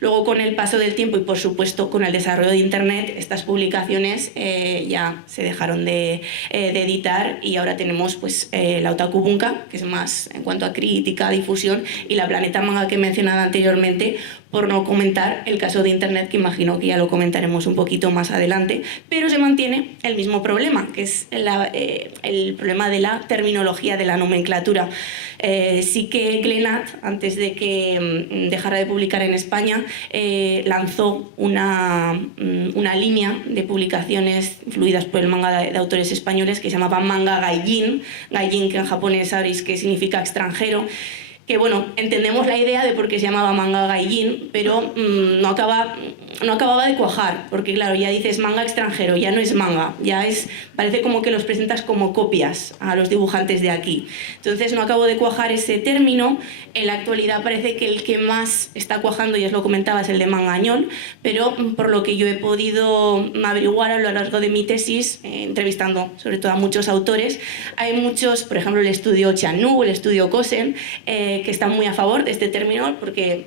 Luego, con el paso del tiempo y por supuesto con el desarrollo de Internet, estas publicaciones ya se dejaron de editar, y ahora tenemos pues la Otaku Bunka, que es más en cuanto a crítica, difusión, y la Planeta Manga que mencionado anteriormente, por no comentar el caso de Internet, que imagino que ya lo comentaremos un poquito más adelante, pero se mantiene el mismo problema, que es el problema de la terminología, de la nomenclatura. Sí que Glenat, antes de que dejara de publicar en España, lanzó una línea de publicaciones influidas por el manga de autores españoles que se llamaba Manga Gaijin, que en japonés sabréis que significa extranjero, que bueno, entendemos la idea de por qué se llamaba manga gaijin, pero no acababa de cuajar, porque claro, ya dices manga extranjero, ya no es manga, parece como que los presentas como copias a los dibujantes de aquí. Entonces no acabo de cuajar ese término. En la actualidad parece que el que más está cuajando, ya os lo comentaba, es el de mangañol, pero por lo que yo he podido averiguar a lo largo de mi tesis, entrevistando sobre todo a muchos autores, hay muchos, por ejemplo el estudio Chanú, el estudio Kosen, que están muy a favor de este término porque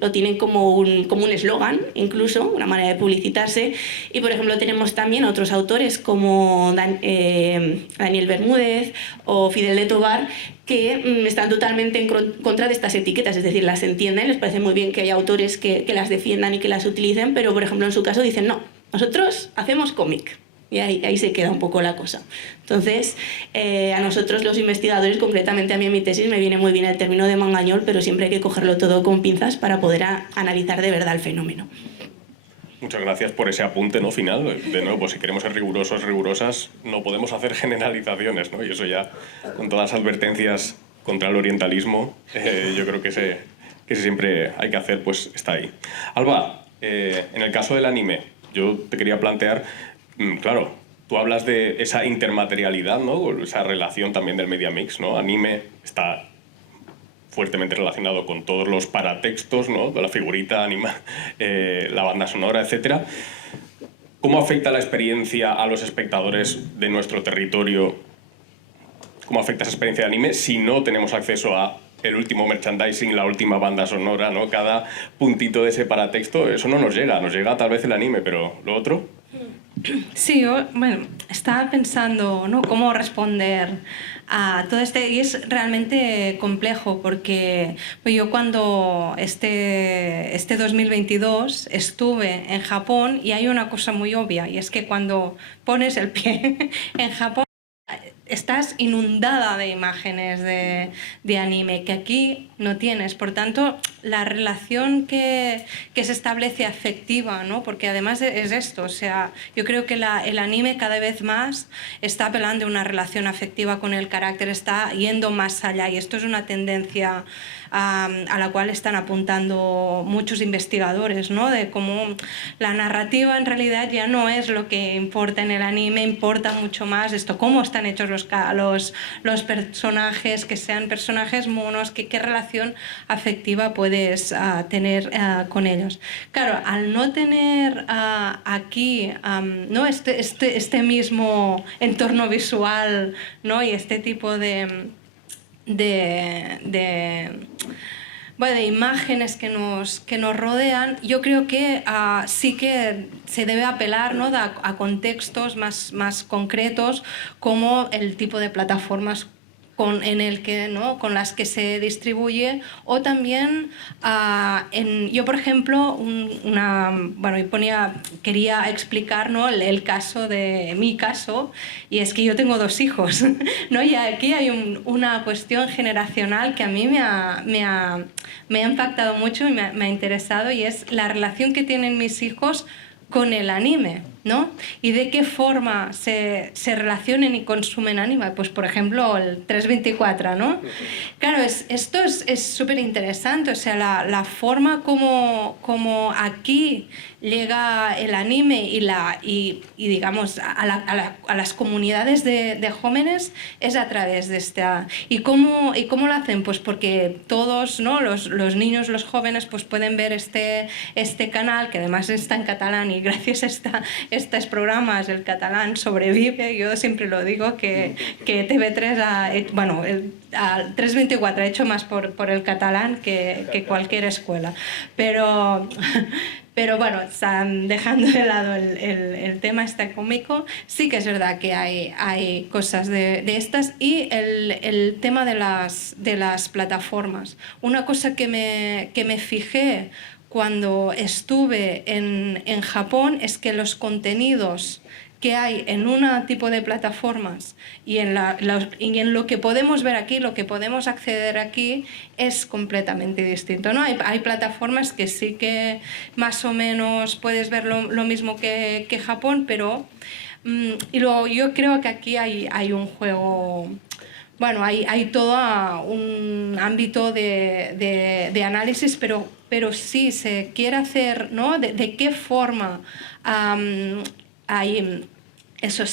lo tienen como un eslogan, incluso, una manera de publicitarse. Y, por ejemplo, tenemos también otros autores como Daniel Bermúdez o Fidel de Tovar, que están totalmente en contra de estas etiquetas, es decir, las entienden, les parece muy bien que haya autores que las defiendan y que las utilicen, pero, por ejemplo, en su caso dicen, no, nosotros hacemos cómic. Y ahí se queda un poco la cosa. Entonces, a nosotros los investigadores, concretamente a mí en mi tesis, me viene muy bien el término de mangañol, pero siempre hay que cogerlo todo con pinzas para poder analizar de verdad el fenómeno. Muchas gracias por ese apunte, ¿no? Final. De nuevo, pues, si queremos ser rigurosos, rigurosas, no podemos hacer generalizaciones, ¿no? Y eso ya, con todas las advertencias contra el orientalismo, yo creo que ese siempre hay que hacer, pues está ahí. Alba, en el caso del anime, yo te quería plantear, claro, tú hablas de esa intermaterialidad, ¿no? Esa relación también del media mix, ¿no? Anime está fuertemente relacionado con todos los paratextos, ¿no? La figurita, la banda sonora, etc. ¿Cómo afecta la experiencia a los espectadores de nuestro territorio? ¿Cómo afecta esa experiencia de anime si no tenemos acceso a el último merchandising, la última banda sonora, ¿no? Cada puntito de ese paratexto, eso no nos llega tal vez el anime, pero lo otro... Sí, yo, bueno, estaba pensando, ¿no?, cómo responder a todo y es realmente complejo porque pues yo cuando este 2022 estuve en Japón y hay una cosa muy obvia y es que cuando pones el pie en Japón estás inundada de imágenes de anime que aquí no tienes. Por tanto, la relación que se establece afectiva, ¿no? Porque además es esto, o sea, yo creo que el anime cada vez más está apelando a una relación afectiva con el carácter, está yendo más allá y esto es una tendencia a la cual están apuntando muchos investigadores, ¿no? De cómo la narrativa en realidad ya no es lo que importa en el anime, importa mucho más esto, cómo están hechos los personajes, que sean personajes monos, qué relación afectiva puedes tener con ellos. Claro, al no tener aquí ¿no? este mismo entorno visual, ¿no? Y este tipo de imágenes que nos rodean, yo creo que sí que se debe apelar, ¿no?, a contextos más concretos, como el tipo de plataformas con las que se distribuye, o también yo, por ejemplo, quería explicar, ¿no?, el caso de mi caso, y es que yo tengo 2 hijos, ¿no? Y aquí hay una cuestión generacional que a mí me ha impactado mucho y me ha interesado, y es la relación que tienen mis hijos con el anime, ¿no? Y de qué forma se relacionen y consumen anime. Pues, por ejemplo, el 324, ¿no? Claro, esto es súper interesante, o sea, la forma como aquí llega el anime y digamos, a las comunidades de jóvenes es a través de esta... ¿Y cómo lo hacen? Pues porque todos, ¿no?, los niños, los jóvenes, pues pueden ver este canal, que además está en catalán, y gracias a estos programas el catalán sobrevive. Yo siempre lo digo que TV3 al 324 ha hecho más por el catalán que cualquier escuela. Pero bueno, dejando de lado el tema este cómico, sí que es verdad que hay cosas de estas, y el tema de las plataformas. Una cosa que me fijé cuando estuve en Japón es que los contenidos que hay en un tipo de plataformas y en lo que podemos ver aquí, lo que podemos acceder aquí, es completamente distinto, ¿no? Hay plataformas que sí que más o menos puedes ver lo mismo que Japón, pero y luego yo creo que aquí hay un juego... Bueno, hay todo un ámbito de análisis, pero sí se quiere hacer, ¿no?, de qué forma eso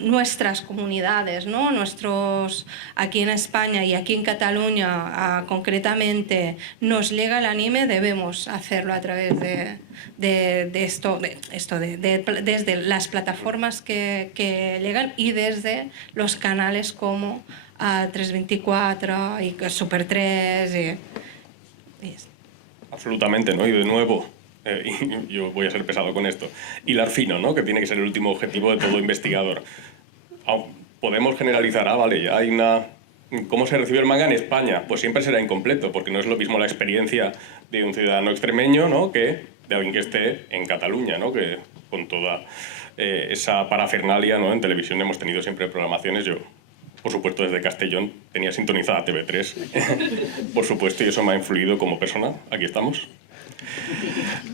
nuestras comunidades, ¿no?, aquí en España y aquí en Cataluña concretamente, nos llega el anime, debemos hacerlo a través desde las plataformas que llegan y desde los canales como a 324 y Super 3 y Absolutamente, ¿no? Y de nuevo, y yo voy a ser pesado con esto, hilar fino, ¿no? Que tiene que ser el último objetivo de todo investigador. Podemos generalizar, vale, hay una... ¿Cómo se recibe el manga en España? Pues siempre será incompleto, porque no es lo mismo la experiencia de un ciudadano extremeño, ¿no? Que de alguien que esté en Cataluña, ¿no? Que con toda esa parafernalia, ¿no? En televisión hemos tenido siempre programaciones. Yo, por supuesto, desde Castellón tenía sintonizada TV3, por supuesto, y eso me ha influido como persona. Aquí estamos.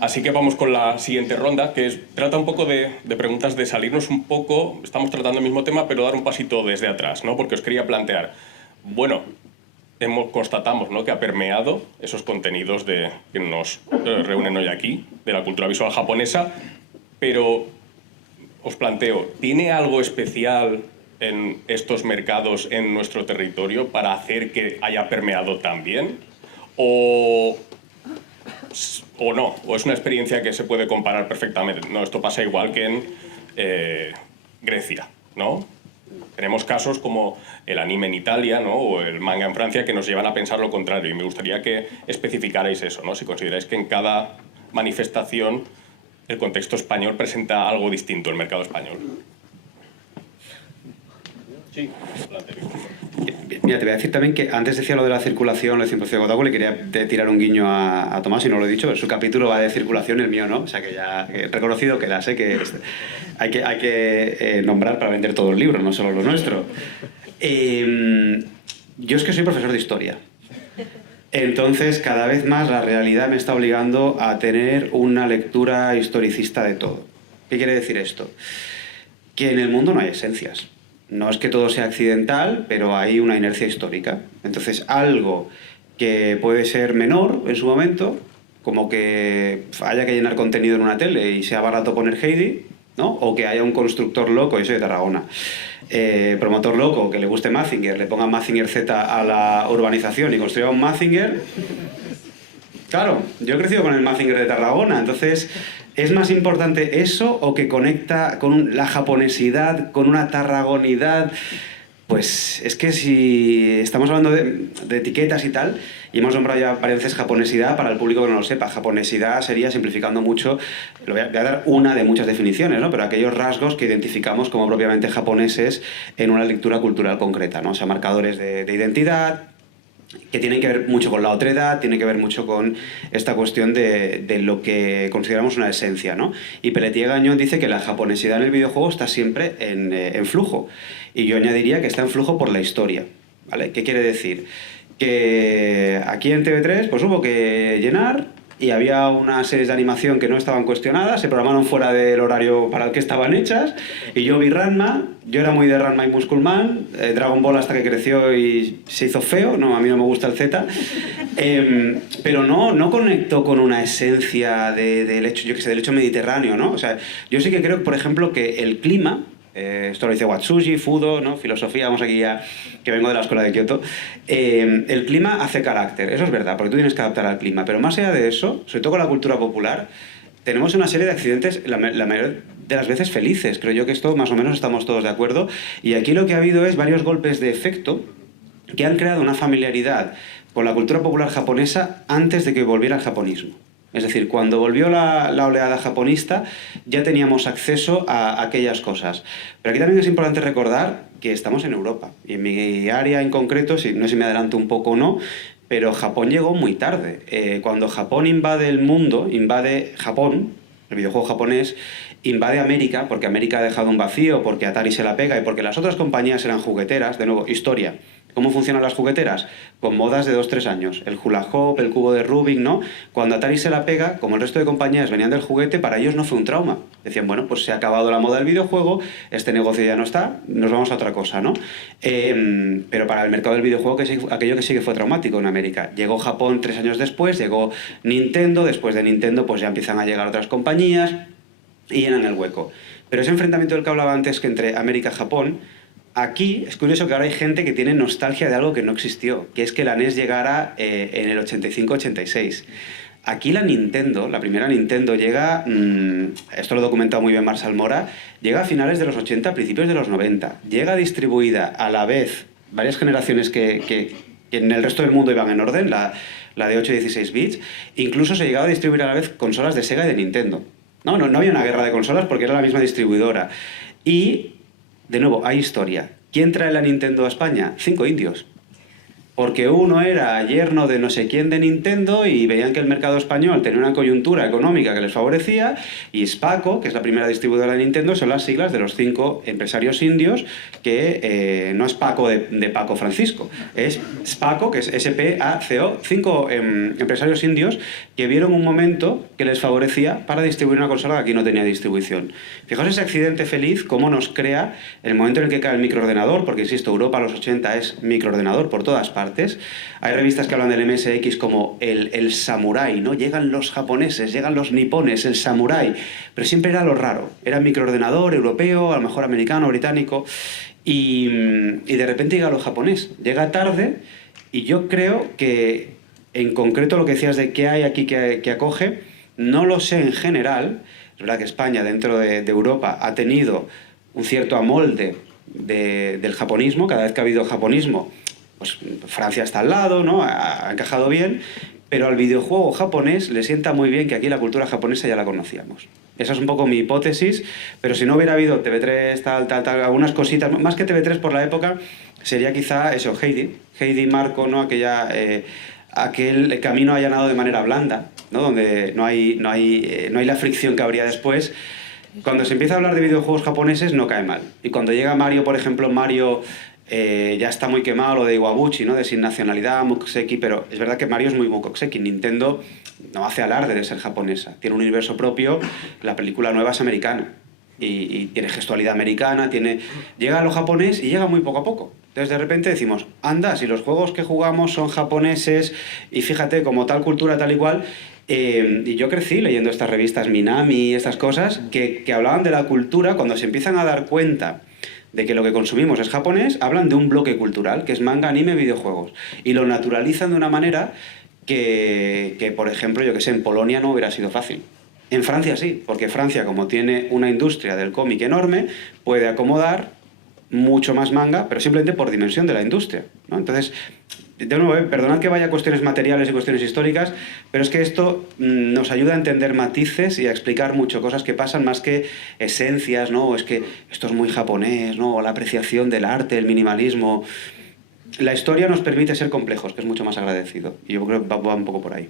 Así que vamos con la siguiente ronda, que trata un poco de preguntas de salirnos un poco, estamos tratando el mismo tema, pero dar un pasito desde atrás, ¿no? Porque os quería plantear, bueno, constatamos, ¿no? Que ha permeado esos contenidos que nos reúnen hoy aquí, de la cultura visual japonesa, pero os planteo, ¿tiene algo especial en estos mercados en nuestro territorio para hacer que haya permeado tan bien? ¿O no? ¿O es una experiencia que se puede comparar perfectamente? No, esto pasa igual que en Grecia, ¿no? Tenemos casos como el anime en Italia, ¿no? O el manga en Francia que nos llevan a pensar lo contrario. Y me gustaría que especificarais eso, ¿no? Si consideráis que en cada manifestación el contexto español presenta algo distinto, el mercado español. Sí, adelante. Mira, te voy a decir también que antes decía lo de la circulación, lo de 100% Kotaku, le quería tirar un guiño a Tomás, y no lo he dicho, su capítulo va de circulación, el mío no, o sea que ya he reconocido que la sé que hay que nombrar para vender todo el libro, no solo lo nuestro. Yo es que soy profesor de historia, entonces cada vez más la realidad me está obligando a tener una lectura historicista de todo. ¿Qué quiere decir esto? Que en el mundo no hay esencias. No es que todo sea accidental, pero hay una inercia histórica. Entonces, algo que puede ser menor en su momento, como que haya que llenar contenido en una tele y sea barato poner Heidi, ¿no? O que haya un constructor loco, yo soy de Tarragona, promotor loco, que le guste Mazinger, le ponga Mazinger Z a la urbanización y construya un Mazinger. Claro, yo he crecido con el Mazinger de Tarragona, entonces... ¿Es más importante eso o que conecta con la japonesidad, con una tarragonidad? Pues es que si estamos hablando de etiquetas y tal, y hemos nombrado ya varias veces japonesidad, para el público que no lo sepa, japonesidad sería, simplificando mucho, voy a dar una de muchas definiciones, ¿no? Pero aquellos rasgos que identificamos como propiamente japoneses en una lectura cultural concreta, ¿no? O sea, marcadores de identidad, que tienen que ver mucho con la otredad, tiene que ver mucho con esta cuestión de lo que consideramos una esencia, ¿no? Y Pelletier Gagnon dice que la japonesidad en el videojuego está siempre en flujo. Y yo añadiría que está en flujo por la historia, ¿vale? ¿Qué quiere decir? Que aquí en TV3 pues hubo que llenar, y había unas series de animación que no estaban cuestionadas, se programaron fuera del horario para el que estaban hechas, y yo vi Ranma, yo era muy de Ranma y Musculman, Dragon Ball hasta que creció y se hizo feo, no, a mí no me gusta el Z, pero no conecto con una esencia del hecho, yo qué sé, del hecho mediterráneo, ¿no? O sea, yo sí que creo, por ejemplo, que el clima, esto lo dice Watsuji, Fudo, ¿no? Filosofía, vamos aquí ya, que vengo de la escuela de Kioto. El clima hace carácter, eso es verdad, porque tú tienes que adaptar al clima, pero más allá de eso, sobre todo con la cultura popular, tenemos una serie de accidentes, la mayoría de las veces felices. Creo yo que esto más o menos estamos todos de acuerdo, y aquí lo que ha habido es varios golpes de efecto que han creado una familiaridad con la cultura popular japonesa antes de que volviera el japonismo. Es decir, cuando volvió la oleada japonista ya teníamos acceso a aquellas cosas. Pero aquí también es importante recordar que estamos en Europa. Y en mi área en concreto, no sé si me adelanto un poco o no, pero Japón llegó muy tarde. Cuando Japón invade el mundo, invade Japón, el videojuego japonés, invade América, porque América ha dejado un vacío, porque Atari se la pega y porque las otras compañías eran jugueteras. De nuevo, historia. ¿Cómo funcionan las jugueteras? Con modas de 2-3 años. El hula hoop, el cubo de Rubik, ¿no? Cuando Atari se la pega, como el resto de compañías venían del juguete, para ellos no fue un trauma. Decían, bueno, pues se ha acabado la moda del videojuego, este negocio ya no está, nos vamos a otra cosa, ¿no? Pero para el mercado del videojuego, aquello que sí que fue traumático en América. Llegó Japón 3 años después, llegó Nintendo, después de Nintendo pues ya empiezan a llegar otras compañías y llenan el hueco. Pero ese enfrentamiento del que hablaba antes, que entre América y Japón, aquí es curioso que ahora hay gente que tiene nostalgia de algo que no existió, que es que la NES llegara en el 85-86. Aquí la Nintendo, la primera Nintendo, llega, esto lo ha documentado muy bien Marshall Mora, llega a finales de los 80, principios de los 90. Llega distribuida a la vez varias generaciones que en el resto del mundo iban en orden, la de 8 y 16 bits. Incluso se llegaba a distribuir a la vez consolas de Sega y de Nintendo. No había una guerra de consolas porque era la misma distribuidora. Y, de nuevo, hay historia. ¿Quién trae la Nintendo a España? 5 indios. Porque uno era yerno de no sé quién de Nintendo y veían que el mercado español tenía una coyuntura económica que les favorecía, y SPACO, que es la primera distribuidora de Nintendo, son las siglas de los 5 empresarios indios, que no es Paco de Paco Francisco, es SPACO, que es SPACO, 5 empresarios indios que vieron un momento que les favorecía para distribuir una consola que aquí no tenía distribución. Fijaos ese accidente feliz, cómo nos crea el momento en el que cae el microordenador, porque insisto, Europa a los 80 es microordenador por todas partes. Hay revistas que hablan del MSX como el samurái, ¿no? Llegan los japoneses, llegan los nipones, el samurái, pero siempre era lo raro. Era microordenador europeo, a lo mejor americano, británico, y de repente llega lo japonés. Llega tarde, y yo creo que, en concreto, lo que decías de qué hay aquí que acoge, no lo sé en general. Es verdad que España, dentro de Europa, ha tenido un cierto amolde del japonismo. Cada vez que ha habido japonismo, pues Francia está al lado, ¿no? Ha encajado bien, pero al videojuego japonés le sienta muy bien que aquí la cultura japonesa ya la conocíamos. Esa es un poco mi hipótesis, pero si no hubiera habido TV3, tal, algunas cositas, más que TV3 por la época, sería quizá eso, Heidi Marco, ¿no? Aquel camino allanado de manera blanda, ¿no? Donde no hay la fricción que habría después. Cuando se empieza a hablar de videojuegos japoneses no cae mal. Y cuando llega Mario, por ejemplo, Mario... ya está muy quemado lo de Iwabuchi, ¿no? De sin nacionalidad, Mukokseki, pero es verdad que Mario es muy Mukokseki. Nintendo no hace alarde de ser japonesa, tiene un universo propio, la película nueva es americana y tiene gestualidad americana, llega a lo japonés y llega muy poco a poco. Entonces de repente decimos, anda, si los juegos que jugamos son japoneses y fíjate, como tal cultura, tal y cual. Y yo crecí leyendo estas revistas Minami, estas cosas que hablaban de la cultura. Cuando se empiezan a dar cuenta de que lo que consumimos es japonés, hablan de un bloque cultural, que es manga, anime, videojuegos. Y lo naturalizan de una manera que por ejemplo, yo que sé, en Polonia no hubiera sido fácil. En Francia sí, porque Francia, como tiene una industria del cómic enorme, puede acomodar mucho más manga, pero simplemente por dimensión de la industria, ¿no? Entonces, de nuevo, perdonad que vaya a cuestiones materiales y cuestiones históricas, pero es que esto nos ayuda a entender matices y a explicar mucho cosas que pasan más que esencias, ¿no? O es que esto es muy japonés, ¿no? O la apreciación del arte, el minimalismo. La historia nos permite ser complejos, que es mucho más agradecido. Y yo creo que va un poco por ahí.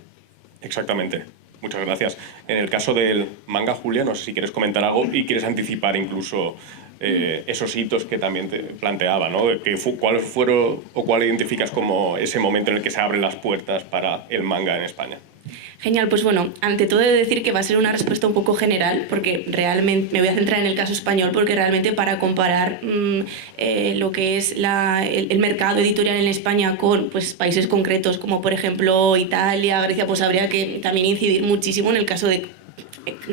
Exactamente. Muchas gracias. En el caso del manga, Julia, no sé si quieres comentar algo y quieres anticipar incluso esos hitos que también te planteaba, ¿no? ¿Cuáles fueron o cuál identificas como ese momento en el que se abren las puertas para el manga en España? Genial, pues bueno, ante todo he de decir que va a ser una respuesta un poco general, porque realmente me voy a centrar en el caso español, porque realmente para comparar lo que es el mercado editorial en España con pues, países concretos como por ejemplo Italia, Grecia, pues habría que también incidir muchísimo en el caso de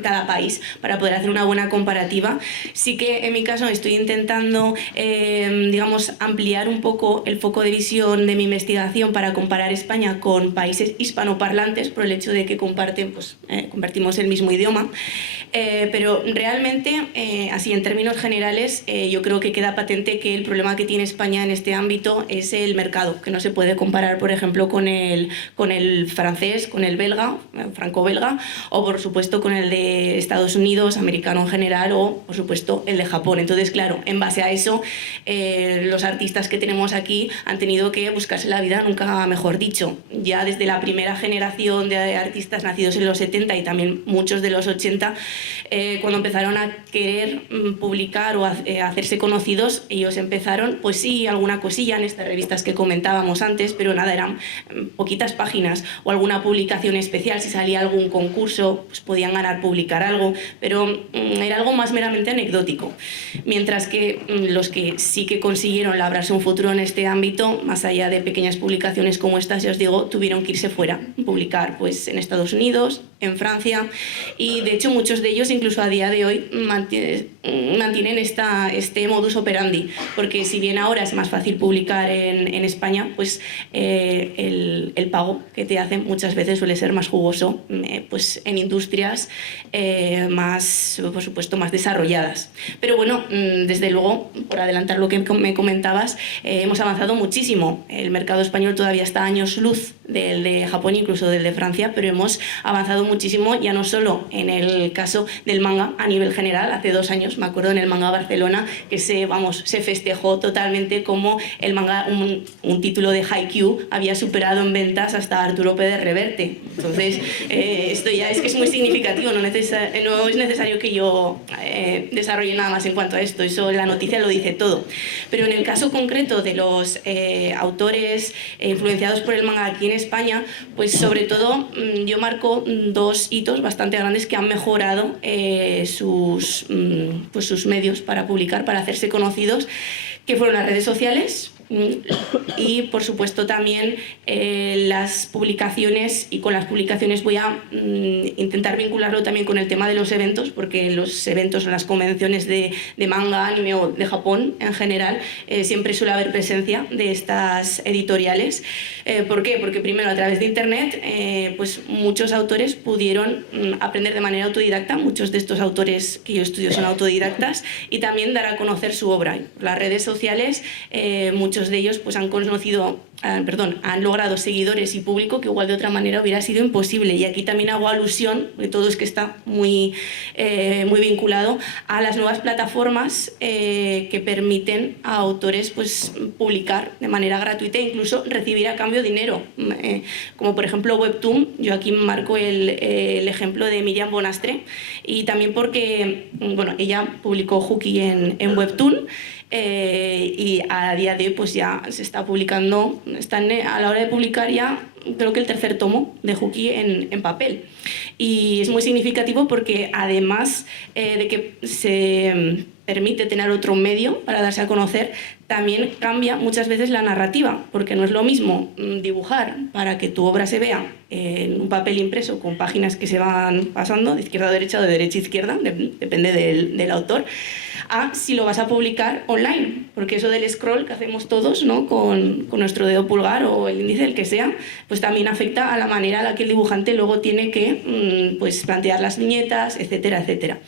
cada país para poder hacer una buena comparativa. Sí que en mi caso estoy intentando digamos ampliar un poco el foco de visión de mi investigación para comparar España con países hispanoparlantes por el hecho de que compartimos el mismo idioma, pero realmente así en términos generales yo creo que queda patente que el problema que tiene España en este ámbito es el mercado, que no se puede comparar por ejemplo con el francés, con el belga, franco-belga, o por supuesto con el de Estados Unidos, americano en general, o por supuesto el de Japón. Entonces, claro, en base a eso, los artistas que tenemos aquí han tenido que buscarse la vida, nunca mejor dicho. Ya desde la primera generación de artistas nacidos en los 70 y también muchos de los 80, cuando empezaron a querer publicar o hacerse conocidos, ellos empezaron, pues sí, alguna cosilla en estas revistas que comentábamos antes, pero nada, eran poquitas páginas o alguna publicación especial. Si salía algún concurso, pues podían ganar publicar algo, pero era algo más meramente anecdótico. Mientras que los que sí que consiguieron labrarse un futuro en este ámbito, más allá de pequeñas publicaciones como estas, ya os digo, tuvieron que irse fuera, publicar pues en Estados Unidos, en Francia, y de hecho muchos de ellos incluso a día de hoy mantienen este modus operandi, porque si bien ahora es más fácil publicar en España, pues el pago que te hacen muchas veces suele ser más jugoso pues en industrias más, por supuesto, más desarrolladas. Pero bueno, desde luego, por adelantar lo que me comentabas, hemos avanzado muchísimo. El mercado español todavía está a años luz del de Japón, incluso del de Francia, pero hemos avanzado muchísimo, ya no solo en el caso del manga a nivel general. Hace 2 años, me acuerdo, en el Manga Barcelona, que se festejó totalmente como el manga, un título de Haikyuu, había superado en ventas hasta Arturo Pérez Reverte. Entonces, esto ya es que es muy significativo, no es necesario que yo desarrolle nada más en cuanto a esto, eso la noticia lo dice todo. Pero en el caso concreto de los autores influenciados por el manga aquí en España, pues sobre todo yo marco 2 hitos bastante grandes que han mejorado sus medios para publicar, para hacerse conocidos, que fueron las redes sociales y por supuesto también las publicaciones, y con las publicaciones voy a intentar vincularlo también con el tema de los eventos, porque los eventos o las convenciones de manga, anime o de Japón en general siempre suele haber presencia de estas editoriales. ¿Por qué? Porque primero, a través de internet pues muchos autores pudieron aprender de manera autodidacta, muchos de estos autores que yo estudio son autodidactas, y también dar a conocer su obra. Las redes sociales, muchos de ellos pues han logrado seguidores y público que igual de otra manera hubiera sido imposible. Y aquí también hago alusión, de todo es que está muy vinculado a las nuevas plataformas que permiten a autores pues publicar de manera gratuita e incluso recibir a cambio dinero, como por ejemplo Webtoon. Yo aquí marco el ejemplo de Miriam Bonastre, y también porque ella publicó Huki en Webtoon, y a día de hoy pues ya se está publicando, están a la hora de publicar ya creo que el 3er tomo de Huki en papel, y es muy significativo porque además de que se permite tener otro medio para darse a conocer, también cambia muchas veces la narrativa, porque no es lo mismo dibujar para que tu obra se vea en un papel impreso con páginas que se van pasando de izquierda a derecha o de derecha a izquierda, depende del autor, a si lo vas a publicar online, porque eso del scroll que hacemos todos, ¿no? con nuestro dedo pulgar o el índice, el que sea, pues también afecta a la manera en la que el dibujante luego tiene que pues plantear las viñetas, etcétera, etcétera.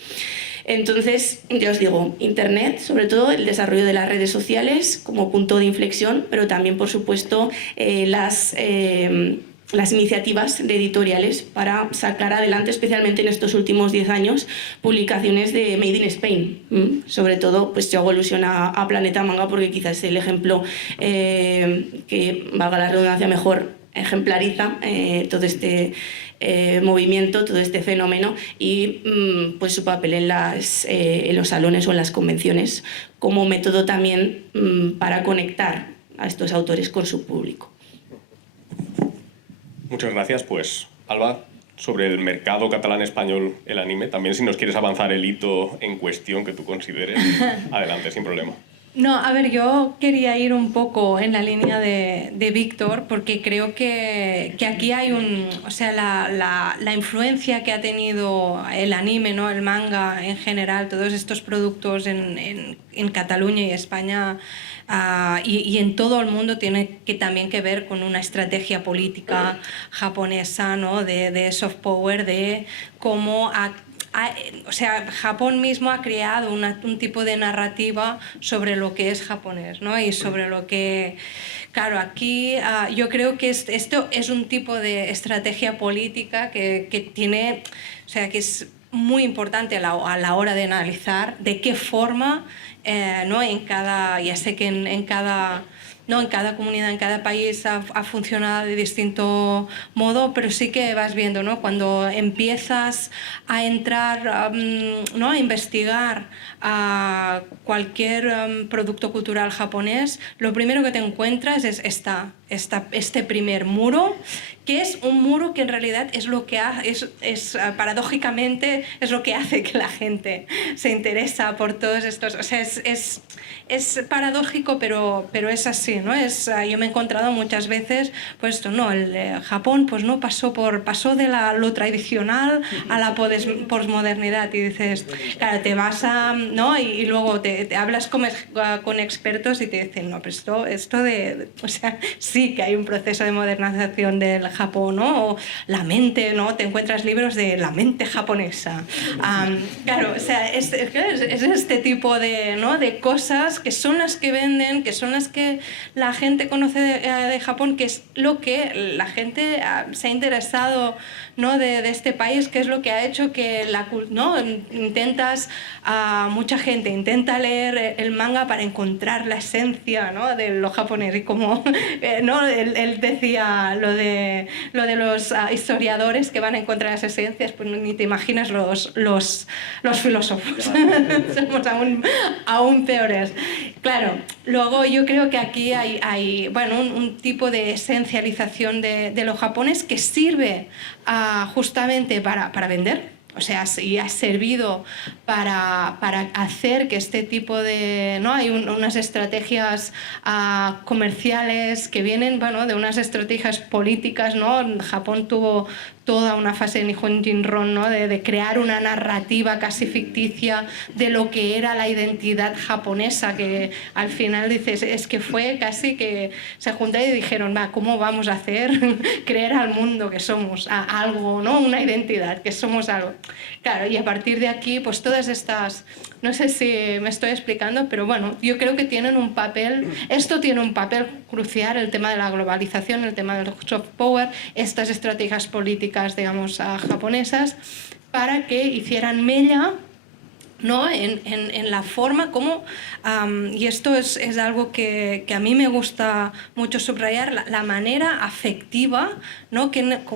Entonces, ya os digo, Internet, sobre todo el desarrollo de las redes sociales como punto de inflexión, pero también, por supuesto, las iniciativas de editoriales para sacar adelante, especialmente en estos últimos 10 años, publicaciones de Made in Spain. Sobre todo, pues yo hago alusión a Planeta Manga porque quizás es el ejemplo que, valga la redundancia, mejor ejemplariza todo este movimiento, todo este fenómeno, y pues su papel en los salones o en las convenciones como método también para conectar a estos autores con su público. Muchas gracias. Pues, Alba, sobre el mercado catalán-español, el anime, también si nos quieres avanzar el hito en cuestión que tú consideres, adelante, sin problema. No, a ver, yo quería ir un poco en la línea de Víctor, porque creo que aquí hay la influencia que ha tenido el anime, ¿no? El manga en general, todos estos productos en Cataluña y España y en todo el mundo tiene también que ver con una estrategia política japonesa, ¿no? de soft power, de cómo Japón mismo ha creado un tipo de narrativa sobre lo que es japonés, ¿no? Y sobre lo que... Claro, aquí yo creo que esto es un tipo de estrategia política que tiene... O sea, que es muy importante a la hora de analizar de qué forma, ¿no? Ya sé que en cada comunidad, en cada país ha funcionado de distinto modo, pero sí que vas viendo, ¿no? Cuando empiezas a entrar, ¿no? a investigar cualquier producto cultural japonés, lo primero que te encuentras es esta este primer muro, que es un muro que en realidad es lo que paradójicamente es lo que hace que la gente se interesa por todos estos, o sea, es paradójico, pero es así, ¿no? Yo me he encontrado muchas veces, pues esto, no, Japón pues no pasó de lo tradicional a la posmodernidad, y dices, claro, te vas a, ¿no? Y luego te hablas con expertos y te dicen, no, pero esto o sea, sí que hay un proceso de modernización del Japón, ¿no? O la mente, ¿no? Te encuentras libros de la mente japonesa. Claro, o sea, es este tipo de, ¿no? de cosas que son las que venden, que son las que la gente conoce de Japón, que es lo que la gente se ha interesado, ¿no? de este país, que es lo que ha hecho que ¿no? Mucha gente intenta leer el manga para encontrar la esencia, ¿no? de lo japonés, y como ¿no? él decía lo de los historiadores que van a encontrar las esencias, pues ni te imaginas los filósofos. Somos aún peores. Claro, luego yo creo que aquí hay bueno, un tipo de esencialización de lo japonés que sirve justamente para vender. O sea, y ha servido para hacer que este tipo de, ¿no? Hay unas estrategias comerciales que vienen, bueno, de unas estrategias políticas, ¿no? Japón tuvo toda una fase de Nihon Jinron, ¿no? de crear una narrativa casi ficticia de lo que era la identidad japonesa, que al final dices, es que fue casi que se juntaron y dijeron, va, ¿cómo vamos a hacer creer al mundo que somos algo, ¿no? Una identidad, que somos algo? Claro, y a partir de aquí, pues todas estas, no sé si me estoy explicando, pero bueno, yo creo que tienen un papel, esto tiene un papel crucial, el tema de la globalización, el tema del soft power, estas estrategias políticas, digamos, japonesas, para que hicieran mella, ¿no? en la forma como, y esto es algo que a mí me gusta mucho subrayar, la manera afectiva, ¿no?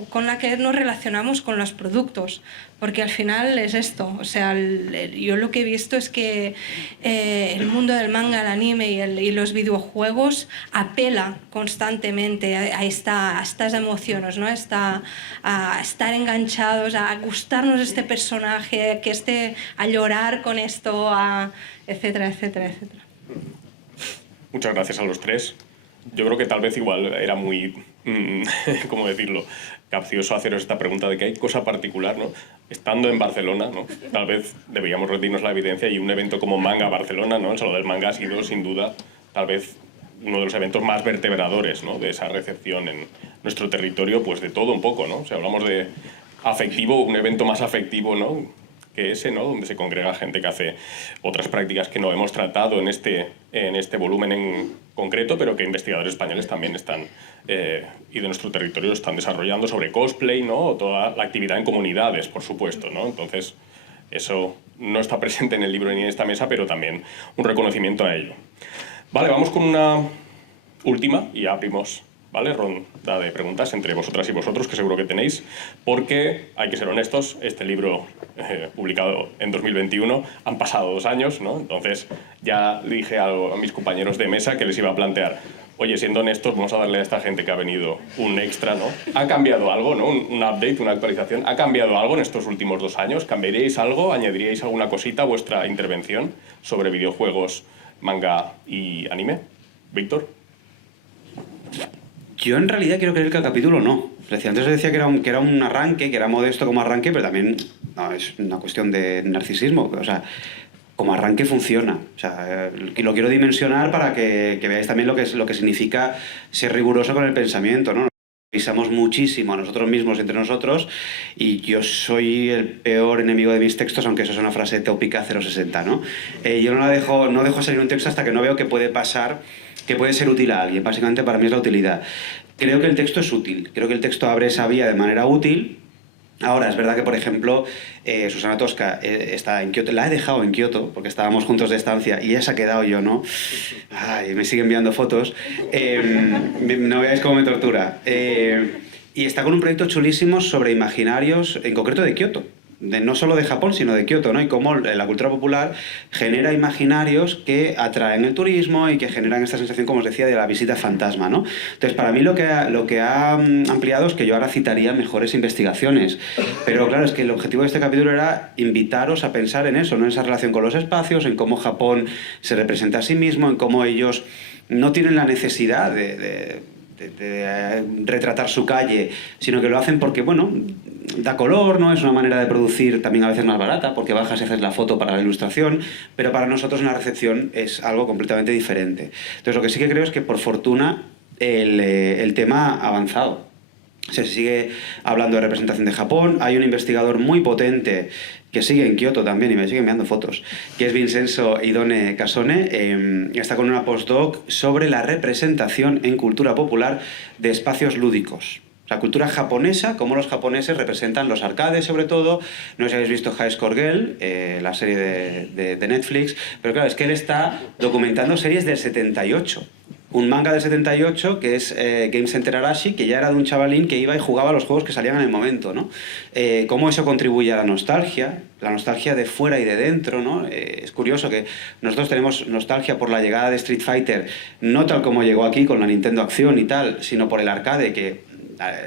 con la que nos relacionamos con los productos, porque al final es esto, o sea, yo lo que he visto es que el mundo del manga, el anime y los videojuegos apela constantemente a estas emociones, ¿no? A estar enganchados, a gustarnos este personaje, a llorar con esto, etcétera, etcétera, etcétera. Muchas gracias a los tres. Yo creo que tal vez igual era muy, ¿cómo decirlo?, capcioso haceros esta pregunta de que hay cosa particular, ¿no? Estando en Barcelona, ¿no? Tal vez deberíamos rendirnos la evidencia, y un evento como Manga Barcelona, ¿no? El Salón del Manga ha sido, sin duda, tal vez uno de los eventos más vertebradores, ¿no? De esa recepción en nuestro territorio, pues de todo un poco, ¿no? O sea, hablamos de afectivo, un evento más afectivo, ¿no? Que ese, ¿no? Donde se congrega gente que hace otras prácticas que no hemos tratado en este volumen en concreto, pero que investigadores españoles también están, y de nuestro territorio están desarrollando sobre cosplay, ¿no? O toda la actividad en comunidades, por supuesto, ¿no? Entonces, eso no está presente en el libro ni en esta mesa, pero también un reconocimiento a ello. Vale, vamos con una última y ya abrimos, ¿vale?, ronda de preguntas entre vosotras y vosotros, que seguro que tenéis, porque hay que ser honestos, este libro publicado en 2021, han pasado 2 años, ¿no? Entonces ya le dije a mis compañeros de mesa que les iba a plantear, oye, siendo honestos, vamos a darle a esta gente que ha venido un extra, ¿no? ¿Ha cambiado algo, ¿no? Un update, una actualización. ¿Ha cambiado algo en estos últimos 2 años? ¿Cambiaríais algo? ¿Añadiríais alguna cosita a vuestra intervención sobre videojuegos, manga y anime? Víctor. Yo en realidad quiero creer que el capítulo no. Antes decía que era un arranque, que era modesto como arranque, pero también no, es una cuestión de narcisismo. O sea, como arranque funciona. O sea, lo quiero dimensionar para que veáis también lo que significa ser riguroso con el pensamiento, ¿no? Revisamos muchísimo a nosotros mismos entre nosotros, y yo soy el peor enemigo de mis textos, aunque eso es una frase tópica 060, ¿no? Yo no dejo salir un texto hasta que no veo que puede pasar, que puede ser útil a alguien. Básicamente para mí es la utilidad. Creo que el texto es útil, creo que el texto abre esa vía de manera útil. Ahora, es verdad que, por ejemplo, Susana Tosca está en Kioto, la he dejado en Kioto, porque estábamos juntos de estancia, y ella se ha quedado, yo no. Ay, me sigue enviando fotos. No veáis cómo me tortura. Y está con un proyecto chulísimo sobre imaginarios, en concreto de Kioto. no solo de Japón, sino de Kioto, ¿no? Y cómo la cultura popular genera imaginarios que atraen el turismo y que generan esta sensación, como os decía, de la visita fantasma, ¿no? Entonces, para mí lo que ha ampliado es que yo ahora citaría mejores investigaciones. Pero claro, es que el objetivo de este capítulo era invitaros a pensar en eso, ¿no? En esa relación con los espacios, en cómo Japón se representa a sí mismo, en cómo ellos no tienen la necesidad de retratar su calle, sino que lo hacen porque, bueno, da color, ¿no? Es una manera de producir también a veces más barata, porque bajas y haces la foto para la ilustración, pero para nosotros en la recepción es algo completamente diferente. Entonces, lo que sí que creo es que, por fortuna, el tema ha avanzado. Se sigue hablando de representación de Japón. Hay un investigador muy potente que sigue en Kioto también y me sigue enviando fotos, que es Vincenzo Idone Casone. Está con una postdoc sobre la representación en cultura popular de espacios lúdicos. La cultura japonesa, cómo los japoneses representan los arcades, sobre todo. No sé si habéis visto High Score Girl, la serie de Netflix, pero claro, es que él está documentando series del 78. Un manga del 78 que es Game Center Arashi, que ya era de un chavalín que iba y jugaba a los juegos que salían en el momento, ¿no? Cómo eso contribuye a la nostalgia de fuera y de dentro, ¿no? Es curioso que nosotros tenemos nostalgia por la llegada de Street Fighter, no tal como llegó aquí con la Nintendo Acción y tal, sino por el arcade, que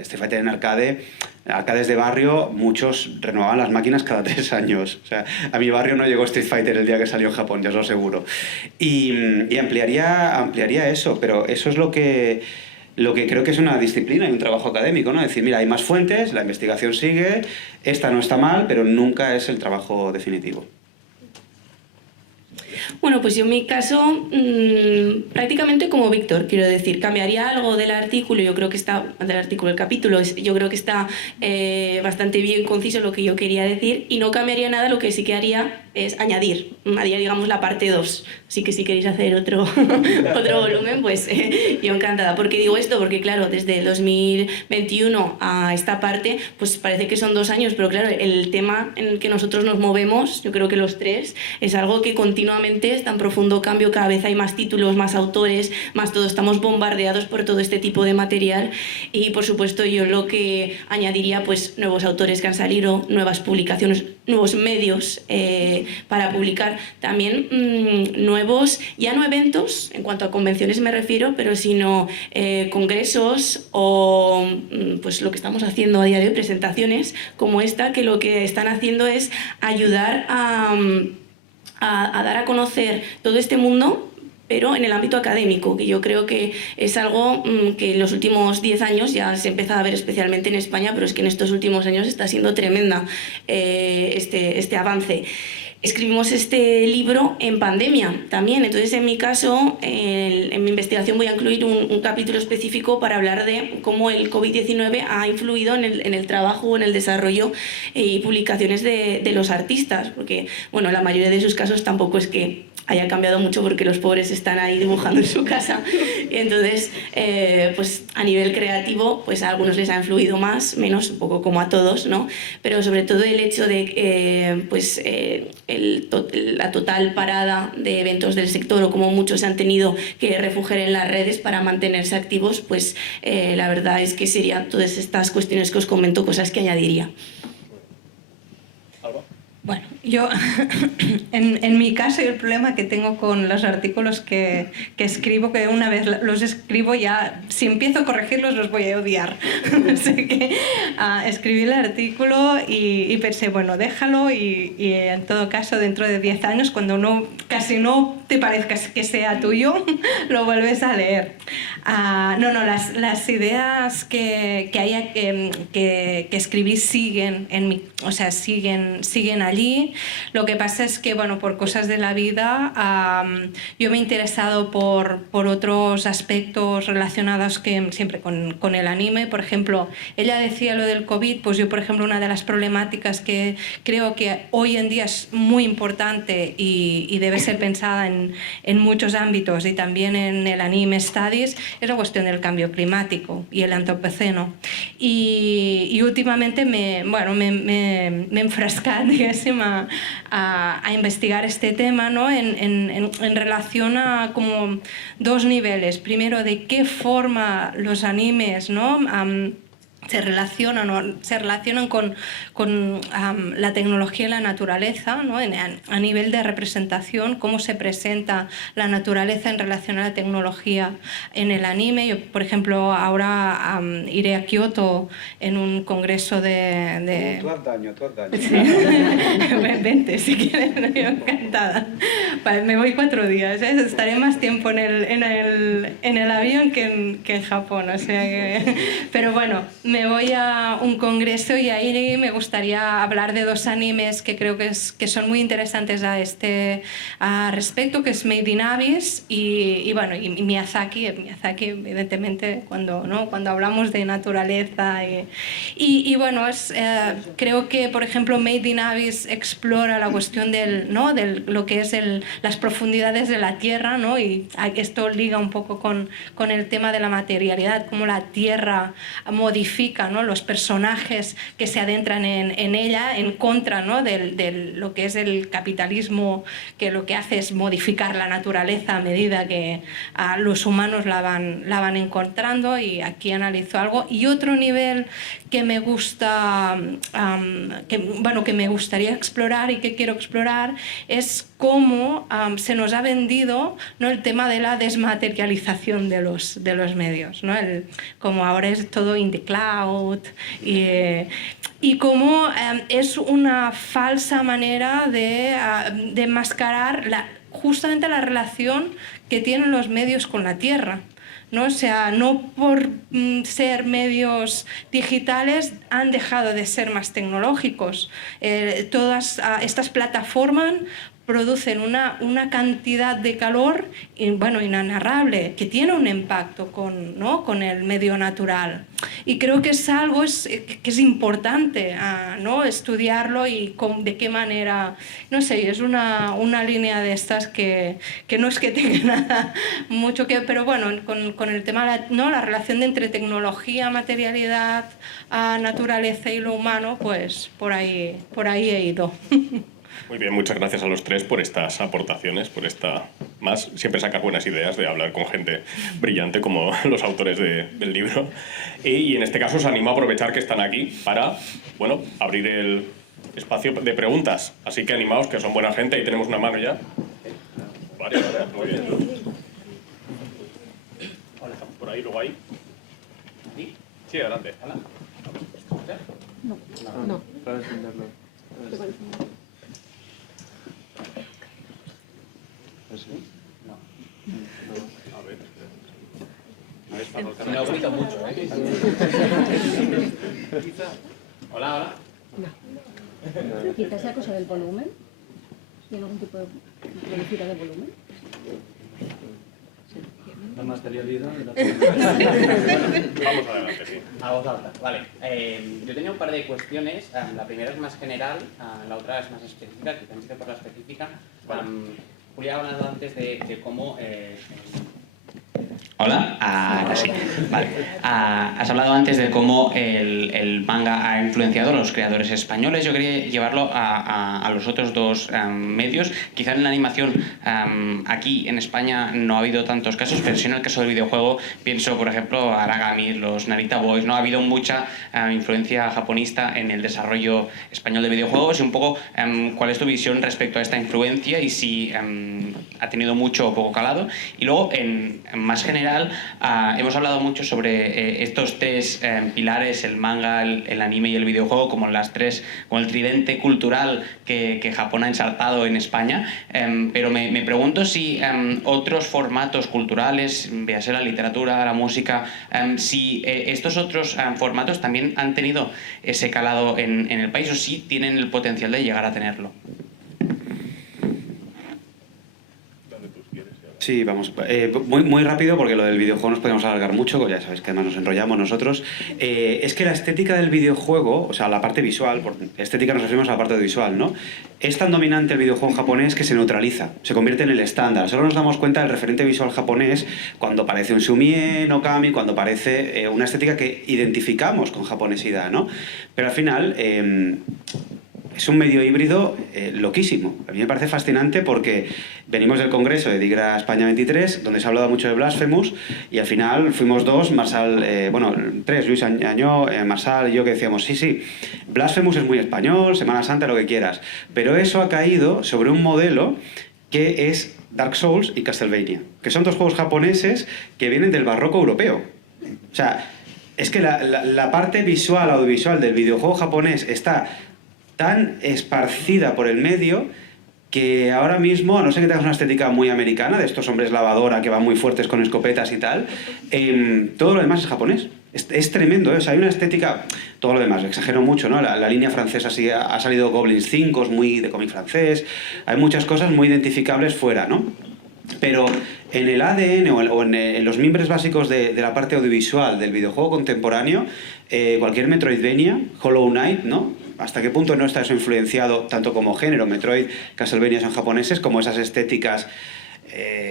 Street Fighter en arcades de barrio, muchos renovaban las máquinas cada 3 años. O sea, a mi barrio no llegó Street Fighter el día que salió en Japón, ya os lo aseguro. Y ampliaría eso, pero eso es lo que creo que es una disciplina y un trabajo académico, ¿no? Es decir, mira, hay más fuentes, la investigación sigue, esta no está mal, pero nunca es el trabajo definitivo. Bueno, pues yo en mi caso, prácticamente como Víctor, quiero decir, cambiaría algo del artículo, del capítulo, yo creo que está bastante bien conciso lo que yo quería decir, y no cambiaría nada. Lo que sí que haría es añadir, digamos, la parte 2. Así que si queréis hacer otro volumen, pues yo encantada. ¿Por qué digo esto? Porque claro, desde el 2021 a esta parte, pues parece que son 2 años, pero claro, el tema en el que nosotros nos movemos, yo creo que los 3, es algo que continuamente está en profundo cambio. Cada vez hay más títulos, más autores, más todo. Estamos bombardeados por todo este tipo de material, y por supuesto yo lo que añadiría, pues nuevos autores que han salido, nuevas publicaciones, nuevos medios para publicar, también nuevos, ya no eventos, en cuanto a convenciones me refiero, pero sino congresos o pues lo que estamos haciendo a día de hoy, presentaciones como esta, que lo que están haciendo es ayudar a dar a conocer todo este mundo, pero en el ámbito académico, que yo creo que es algo que en los últimos 10 años ya se empieza a ver, especialmente en España, pero es que en estos últimos años está siendo tremenda este avance. Escribimos este libro en pandemia también, entonces en mi caso, en mi investigación voy a incluir un capítulo específico para hablar de cómo el COVID-19 ha influido en el trabajo, en el desarrollo y publicaciones de los artistas, porque bueno, la mayoría de sus casos tampoco es que haya cambiado mucho, porque los pobres están ahí dibujando en su casa, y entonces pues a nivel creativo pues a algunos les ha influido más, menos, un poco como a todos, ¿no? Pero sobre todo el hecho de la total parada de eventos del sector, o como muchos se han tenido que refugiar en las redes para mantenerse activos, pues la verdad es que serían todas estas cuestiones que os comento, cosas que añadiría. Bueno, yo, en mi caso, el problema que tengo con los artículos que escribo, que una vez los escribo ya, si empiezo a corregirlos los voy a odiar. Así que escribí el artículo y pensé, bueno, déjalo, y en todo caso, dentro de 10 años, cuando casi no te parezca que sea tuyo, lo vuelves a leer. Las ideas que escribí siguen siguen allí. Lo que pasa es que, bueno, por cosas de la vida, yo me he interesado por otros aspectos relacionados siempre con el anime. Por ejemplo, ella decía lo del COVID, pues yo, por ejemplo, una de las problemáticas que creo que hoy en día es muy importante y debe ser pensada en muchos ámbitos, y también en el anime studies, es la cuestión del cambio climático y el antropoceno. Y últimamente me he enfrascado, digamos, a investigar este tema, ¿no? en relación a como 2 niveles. Primero, de qué forma los animes, ¿no? se relacionan con la tecnología y la naturaleza, ¿no? A nivel de representación, cómo se presenta la naturaleza en relación a la tecnología en el anime. Yo, por ejemplo, ahora iré a Kioto en un congreso de... Tú haz daño. Sí. Vente, si quieres, yo encantada. Vale, me voy 4 días, ¿eh? Estaré más tiempo en el avión que en Japón, o sea que... Pero bueno, me voy a un congreso y ahí me gustaría hablar de 2 animes que creo que son muy interesantes a respecto, que es Made in Abyss y Miyazaki. Miyazaki, evidentemente, cuando hablamos de naturaleza y bueno, creo que, por ejemplo, Made in Abyss explora la cuestión de lo que es las profundidades de la Tierra, ¿no? Y esto liga un poco con el tema de la materialidad, cómo la Tierra modifica, ¿no? Los personajes que se adentran en ella en contra, ¿no? de lo que es el capitalismo, que lo que hace es modificar la naturaleza a medida que los humanos la van encontrando, y aquí analizo algo. Y otro nivel que me gusta, que me gustaría explorar y que quiero explorar es cómo se nos ha vendido, ¿no? El tema de la desmaterialización de los medios, ¿no? Como ahora es todo in the cloud y cómo es una falsa manera de enmascarar justamente la relación que tienen los medios con la Tierra, ¿no? O sea, no por ser medios digitales han dejado de ser más tecnológicos. Todas estas plataformas producen una cantidad de calor inenarrable, que tiene un impacto con el medio natural. Y creo que es algo que es importante, ¿no? Estudiarlo y de qué manera, no sé, es una línea de estas que no es que tenga nada mucho que... Pero bueno, con el tema, ¿no? La relación entre tecnología, materialidad, naturaleza y lo humano, pues por ahí he ido. Muy bien, muchas gracias a los 3 por estas aportaciones, siempre sacas buenas ideas de hablar con gente brillante como los autores del libro. Y en este caso os animo a aprovechar que están aquí para, abrir el espacio de preguntas. Así que animaos, que son buena gente, ahí tenemos una mano ya. Vale, muy bien. Por ahí, luego ahí. Sí, adelante. No. Me ha gustado mucho, ¿eh? Hola. No. Quizás sea cosa del volumen. ¿Tiene algún tipo de velocidad de volumen? La materialidad de la... Vamos adelante, sí. A voz alta, vale. Yo tenía un par de cuestiones. La primera es más general, la otra es más específica, que también por la específica. Julia ha hablado antes de cómo... Hola, ahora sí. Vale. Has hablado antes de cómo el manga ha influenciado a los creadores españoles. Yo quería llevarlo a los otros 2 medios. Quizá en la animación aquí en España no ha habido tantos casos, pero sí en el caso del videojuego pienso, por ejemplo, a Aragami, los Narita Boys. No ha habido mucha influencia japonista en el desarrollo español de videojuegos, y un poco cuál es tu visión respecto a esta influencia y si ha tenido mucho o poco calado. Y luego, más general, hemos hablado mucho sobre estos 3 pilares, el manga, el anime y el videojuego, como como el tridente cultural que Japón ha ensartado en España, pero me pregunto si otros formatos culturales, véase la literatura, la música, si estos otros formatos también han tenido ese calado en el país, o si tienen el potencial de llegar a tenerlo. Sí, vamos, muy rápido, porque lo del videojuego nos podemos alargar mucho, ya sabéis que además nos enrollamos nosotros. Es que la estética del videojuego, o sea, la parte visual, por estética nos referimos a la parte visual, ¿no? Es tan dominante el videojuego japonés que se neutraliza, se convierte en el estándar. Solo nos damos cuenta del referente visual japonés cuando aparece un Sumie, Okami, cuando aparece una estética que identificamos con japonesidad, ¿no? Pero al final... es un medio híbrido loquísimo. A mí me parece fascinante porque venimos del congreso de Digra España 23, donde se ha hablado mucho de Blasphemous, y al final fuimos dos, tres, Luis Añó, Marsal y yo, que decíamos, sí, Blasphemous es muy español, Semana Santa, lo que quieras, pero eso ha caído sobre un modelo que es Dark Souls y Castlevania, que son dos juegos japoneses que vienen del barroco europeo. O sea, es que la parte visual, audiovisual del videojuego japonés está tan esparcida por el medio que ahora mismo, a no ser que tengas una estética muy americana, de estos hombres lavadora que van muy fuertes con escopetas y tal, todo lo demás es japonés. Es tremendo, ¿eh? O sea, hay una estética, todo lo demás, exagero mucho, ¿no? La línea francesa sí ha salido Goblins 5, es muy de cómic francés, hay muchas cosas muy identificables fuera, ¿no? Pero en el ADN o en los mimbres básicos de la parte audiovisual del videojuego contemporáneo, cualquier Metroidvania, Hollow Knight, ¿no? ¿Hasta qué punto no está eso influenciado, tanto como género, Metroid, Castlevania son japoneses, como esas estéticas,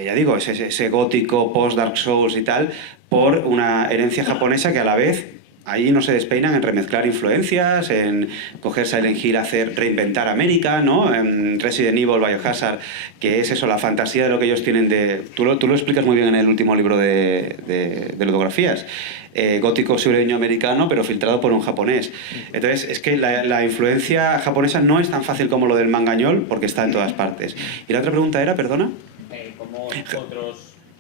ya digo, ese gótico post-Dark Souls y tal, por una herencia japonesa que a la vez ahí no se despeinan en remezclar influencias, en coger Silent Hill, reinventar América, ¿no? En Resident Evil, Biohazard, que es eso, la fantasía de lo que ellos tienen de... Tú lo explicas muy bien en el último libro de ludografías. Gótico sureño americano, pero filtrado por un japonés. Entonces, es que la influencia japonesa no es tan fácil como lo del mangañol, porque está en todas partes. Y la otra pregunta era, perdona... ¿Cómo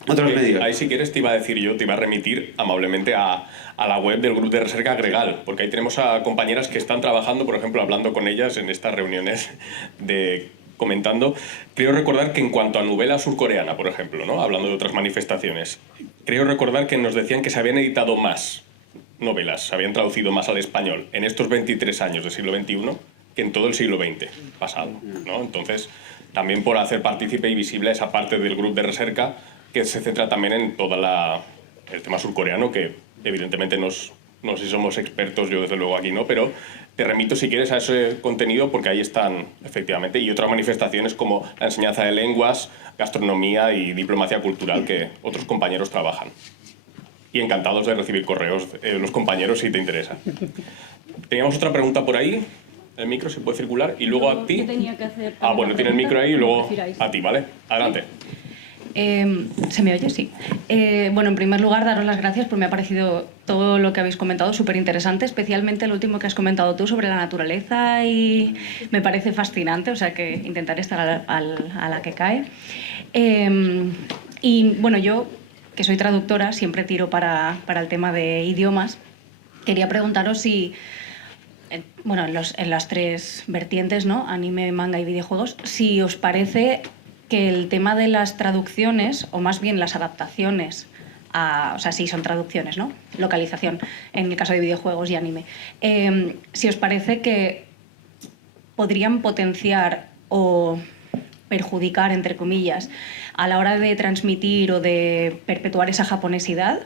otros medios? Ahí, si quieres, te iba a remitir amablemente a la web del Grupo de Recerca Gregal, porque ahí tenemos a compañeras que están trabajando, por ejemplo, hablando con ellas en estas reuniones comentando. Creo recordar que en cuanto a novela surcoreana, por ejemplo, ¿no? Hablando de otras manifestaciones, creo recordar que nos decían que se habían editado más novelas, se habían traducido más al español en estos 23 años del siglo XXI que en todo el siglo XX pasado, ¿no? Entonces, también por hacer partícipe y visible esa parte del Grupo de Recerca que se centra también en todo el tema surcoreano, que evidentemente no sé si somos expertos, yo desde luego aquí no, pero te remito si quieres a ese contenido porque ahí están efectivamente, y otras manifestaciones como la enseñanza de lenguas, gastronomía y diplomacia cultural que otros compañeros trabajan. Y encantados de recibir correos los compañeros si te interesa. Teníamos otra pregunta por ahí. El micro se puede circular y luego a ti. ¿Qué tenía que hacer? Bueno, tiene el micro ahí y luego a ti, ¿vale? Adelante. ¿Se me oye? Sí. Bueno, en primer lugar, daros las gracias porque me ha parecido todo lo que habéis comentado súper interesante, especialmente lo último que has comentado tú sobre la naturaleza, y me parece fascinante, o sea que intentaré estar a la que cae. Y bueno, yo, que soy traductora, siempre tiro para el tema de idiomas. Quería preguntaros si, bueno, en las tres vertientes, ¿no? Anime, manga y videojuegos, si os parece que el tema de las traducciones, o más bien las adaptaciones, o sea, sí son traducciones, ¿no? Localización, en el caso de videojuegos y anime. Si os parece que podrían potenciar o perjudicar, entre comillas, a la hora de transmitir o de perpetuar esa japonesidad,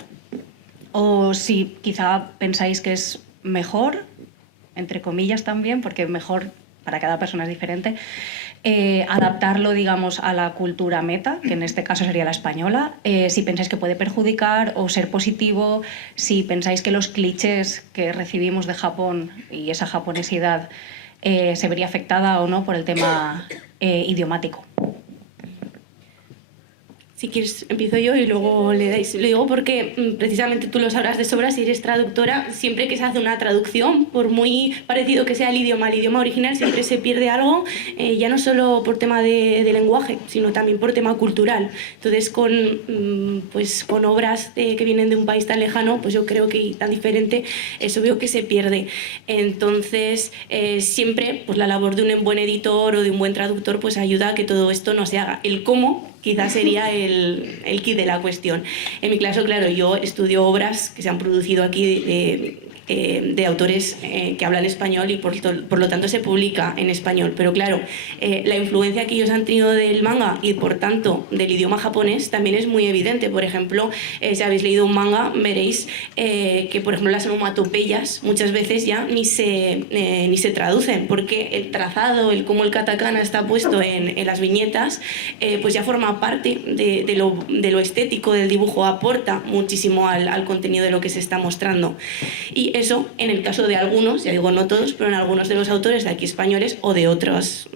o si quizá pensáis que es mejor, entre comillas también, porque mejor para cada persona es diferente, adaptarlo, digamos, a la cultura meta, que en este caso sería la española, si pensáis que puede perjudicar o ser positivo, si pensáis que los clichés que recibimos de Japón y esa japonesidad se vería afectada o no por el tema idiomático. Si quieres, empiezo yo y luego le dais. Lo digo porque precisamente tú lo sabrás de sobra, si eres traductora, siempre que se hace una traducción, por muy parecido que sea el idioma original, siempre se pierde algo, ya no solo por tema de lenguaje, sino también por tema cultural. Entonces, con obras que vienen de un país tan lejano, pues yo creo que tan diferente, es obvio que se pierde. Entonces, siempre pues la labor de un buen editor o de un buen traductor pues ayuda a que todo esto no se haga. El cómo quizás sería el kit de la cuestión. En mi caso, claro, yo estudio obras que se han producido aquí de autores que hablan español y por lo tanto se publica en español. Pero claro, la influencia que ellos han tenido del manga y por tanto del idioma japonés también es muy evidente. Por ejemplo, si habéis leído un manga, veréis que por ejemplo las onomatopeyas muchas veces ya ni se traducen, porque el trazado, cómo el katakana está puesto en las viñetas, pues ya forma parte de lo estético del dibujo, aporta muchísimo al contenido de lo que se está mostrando. Y eso en el caso de algunos, ya digo no todos, pero en algunos de los autores de aquí españoles o de otras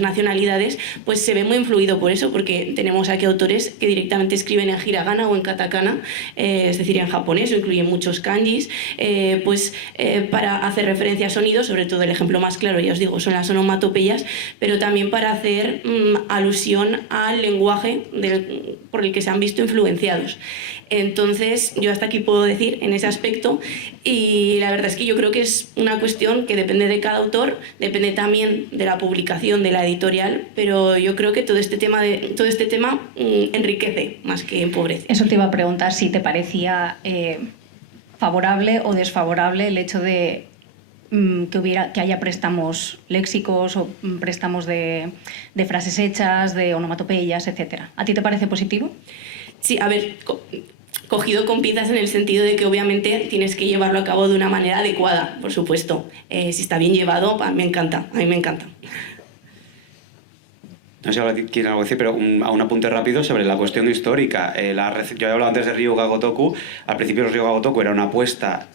nacionalidades, pues se ve muy influido por eso, porque tenemos aquí autores que directamente escriben en hiragana o en katakana, es decir, en japonés, o incluyen muchos kanjis, para hacer referencia a sonidos, sobre todo el ejemplo más claro, ya os digo, son las onomatopeyas, pero también para hacer alusión al lenguaje por el que se han visto influenciados. Entonces, yo hasta aquí puedo decir en ese aspecto, y la verdad es que yo creo que es una cuestión que depende de cada autor, depende también de la publicación, de la editorial, pero yo creo que todo este tema enriquece más que empobrece. Eso te iba a preguntar, si te parecía favorable o desfavorable el hecho de que haya préstamos léxicos o préstamos de frases hechas, de onomatopeyas, etc. ¿A ti te parece positivo? Sí, a ver, cogido con pinzas en el sentido de que obviamente tienes que llevarlo a cabo de una manera adecuada, por supuesto. Si está bien llevado, a mí me encanta. No sé si ahora quieren algo decir, pero a un apunte rápido sobre la cuestión histórica. Yo he hablado antes de Ryuga Gotoku. Al principio los Ryuga Gotoku era una apuesta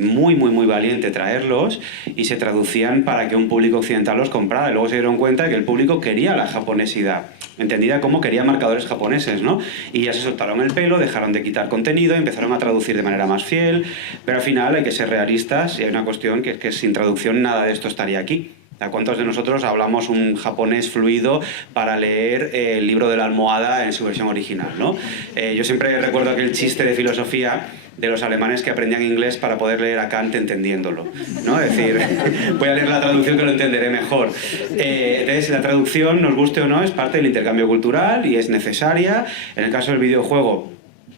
muy valiente traerlos, y se traducían para que un público occidental los comprara. Y luego se dieron cuenta de que el público quería la japonesidad, entendida como quería marcadores japoneses, ¿no? Y ya se soltaron el pelo, dejaron de quitar contenido y empezaron a traducir de manera más fiel. Pero al final hay que ser realistas, y hay una cuestión que es que sin traducción nada de esto estaría aquí. ¿Cuántos de nosotros hablamos un japonés fluido para leer el libro de la almohada en su versión original, ¿no? Yo siempre recuerdo aquel chiste de filosofía de los alemanes que aprendían inglés para poder leer a Kant entendiéndolo, ¿no? Es decir, voy a leer la traducción que lo entenderé mejor. Entonces, la traducción, nos guste o no, es parte del intercambio cultural y es necesaria. En el caso del videojuego,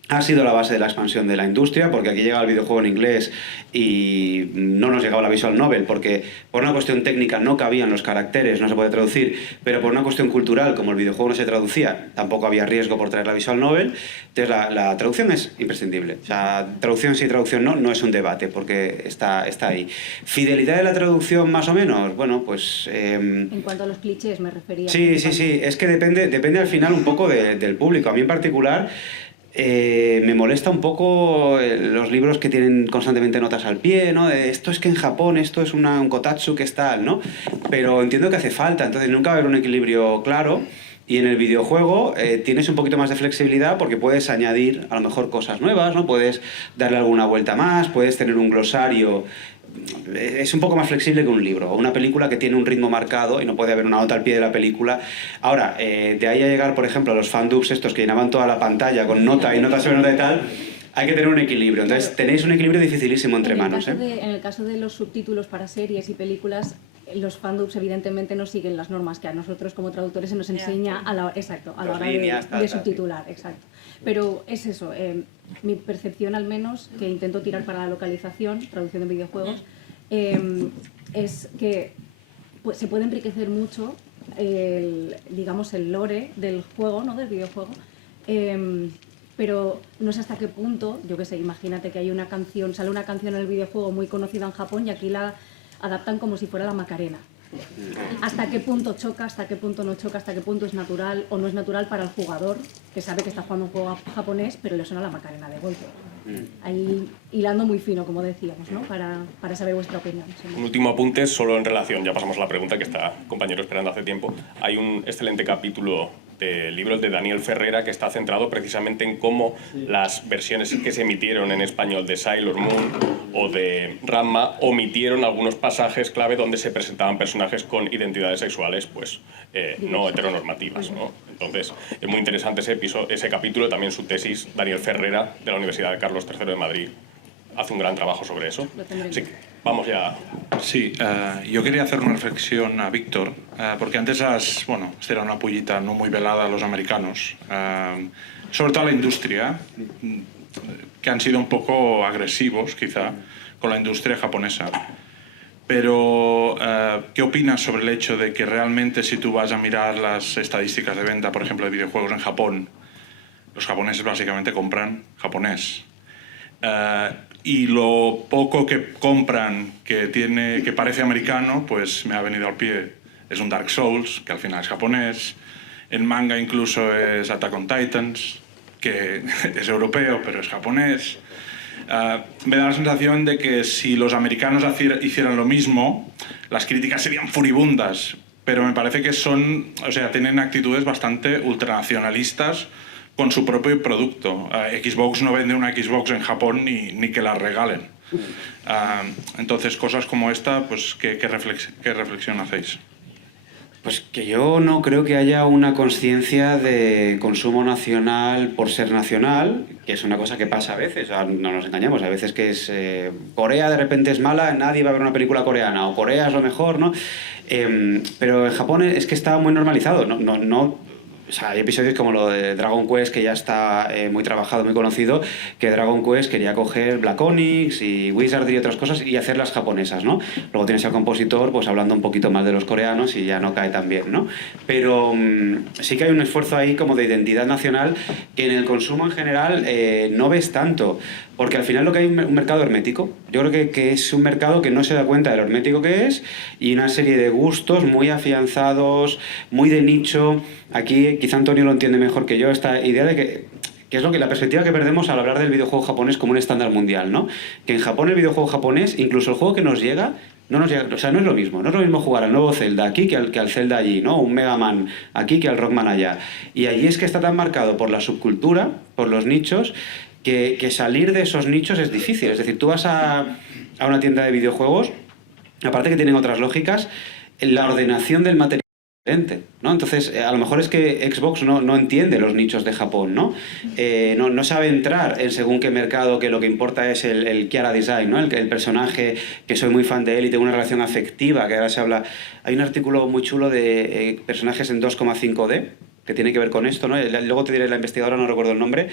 ha sido la base de la expansión de la industria, porque aquí llega el videojuego en inglés y no nos llegaba la visual novel, porque por una cuestión técnica no cabían los caracteres, no se puede traducir, pero por una cuestión cultural, como el videojuego no se traducía, tampoco había riesgo por traer la visual novel. Entonces la traducción es imprescindible. O sea, traducción sí, traducción no es un debate, porque está ahí. ¿Fidelidad de la traducción más o menos? Bueno, pues... En cuanto a los clichés me refería. Sí, es que depende al final un poco del público. A mí en particular... me molesta un poco los libros que tienen constantemente notas al pie, ¿no? Esto es que en Japón esto es un kotatsu que es tal, ¿no? Pero entiendo que hace falta, entonces nunca va a haber un equilibrio claro. Y en el videojuego tienes un poquito más de flexibilidad, porque puedes añadir a lo mejor cosas nuevas, ¿no? Puedes darle alguna vuelta más, puedes tener un glosario. Es un poco más flexible que un libro o una película que tiene un ritmo marcado y no puede haber una nota al pie de la película. Ahora, de ahí a llegar, por ejemplo, a los fandubs estos que llenaban toda la pantalla con nota y nota sobre nota y tal, hay que tener un equilibrio. Entonces, tenéis un equilibrio dificilísimo entre manos. En el caso de los subtítulos para series y películas, los fandubs evidentemente no siguen las normas que a nosotros como traductores se nos enseña a la hora de subtitular. Exacto. Pero es eso, mi percepción al menos, que intento tirar para la localización, traducción de videojuegos, es que pues, se puede enriquecer mucho el lore del juego, ¿no? Del videojuego, pero no sé hasta qué punto, yo qué sé, imagínate que hay una canción, sale una canción en el videojuego muy conocida en Japón y aquí la adaptan como si fuera la Macarena. ¿Hasta qué punto choca, hasta qué punto no choca, hasta qué punto es natural o no es natural para el jugador, que sabe que está jugando un juego japonés, pero le suena la Macarena de golpe? Ahí hilando muy fino, como decíamos, ¿no? Para saber vuestra opinión. Un último apunte, solo en relación, ya pasamos a la pregunta que está compañero esperando hace tiempo. Hay un excelente capítulo del libro de Daniel Ferrera que está centrado precisamente en cómo las versiones que se emitieron en español de Sailor Moon o de Ranma omitieron algunos pasajes clave donde se presentaban personajes con identidades sexuales pues no heteronormativas, ¿no? Entonces es muy interesante ese capítulo, también su tesis. Daniel Ferrera de la Universidad de Carlos III de Madrid hace un gran trabajo sobre eso. Así que vamos ya. Sí, yo quería hacer una reflexión a Víctor, porque antes esta era una pullita no muy velada a los americanos, sobre todo a la industria, que han sido un poco agresivos quizá con la industria japonesa. Pero, ¿qué opinas sobre el hecho de que realmente si tú vas a mirar las estadísticas de venta, por ejemplo, de videojuegos en Japón, los japoneses básicamente compran japonés? Y lo poco que compran que parece americano, pues me ha venido al pie. Es un Dark Souls, que al final es japonés. El manga incluso es Attack on Titans, que es europeo, pero es japonés. me da la sensación de que si los americanos hicieran lo mismo, las críticas serían furibundas, pero me parece que tienen actitudes bastante ultranacionalistas con su propio producto. Xbox no vende una Xbox en Japón ni que la regalen. Entonces, cosas como esta, pues, ¿qué reflexión hacéis? Pues que yo no creo que haya una conciencia de consumo nacional por ser nacional, que es una cosa que pasa a veces, no nos engañemos, a veces que es Corea de repente es mala, nadie va a ver una película coreana, o Corea es lo mejor, ¿no? Pero en Japón es que está muy normalizado, o sea, hay episodios como lo de Dragon Quest, que ya está muy trabajado, muy conocido, que Dragon Quest quería coger Black Onyx y Wizardry y otras cosas y hacerlas japonesas, ¿no? Luego tienes al compositor pues hablando un poquito más de los coreanos y ya no cae tan bien, ¿no? Pero sí que hay un esfuerzo ahí como de identidad nacional que en el consumo en general no ves tanto. Porque al final lo que hay es un mercado hermético. Yo creo que es un mercado que no se da cuenta de lo hermético que es y una serie de gustos muy afianzados, muy de nicho. Aquí quizá Antonio lo entiende mejor que yo, esta idea de que es la perspectiva que perdemos al hablar del videojuego japonés como un estándar mundial, ¿no? Que en Japón el videojuego japonés, incluso el juego que nos llega, no es lo mismo. No es lo mismo jugar al nuevo Zelda aquí que al Zelda allí, ¿no? Un Mega Man aquí que al Rockman allá. Y allí es que está tan marcado por la subcultura, por los nichos, que salir de esos nichos es difícil. Es decir, tú vas a una tienda de videojuegos, aparte que tienen otras lógicas, la ordenación del material es diferente, ¿no? Entonces, a lo mejor es que Xbox no entiende los nichos de Japón, ¿no? No sabe entrar en según qué mercado, que lo que importa es el Chiara Design, ¿no? El personaje, que soy muy fan de él y tengo una relación afectiva, que ahora se habla... Hay un artículo muy chulo de personajes en 2,5D, que tiene que ver con esto, ¿no? Luego te diré la investigadora, no recuerdo el nombre.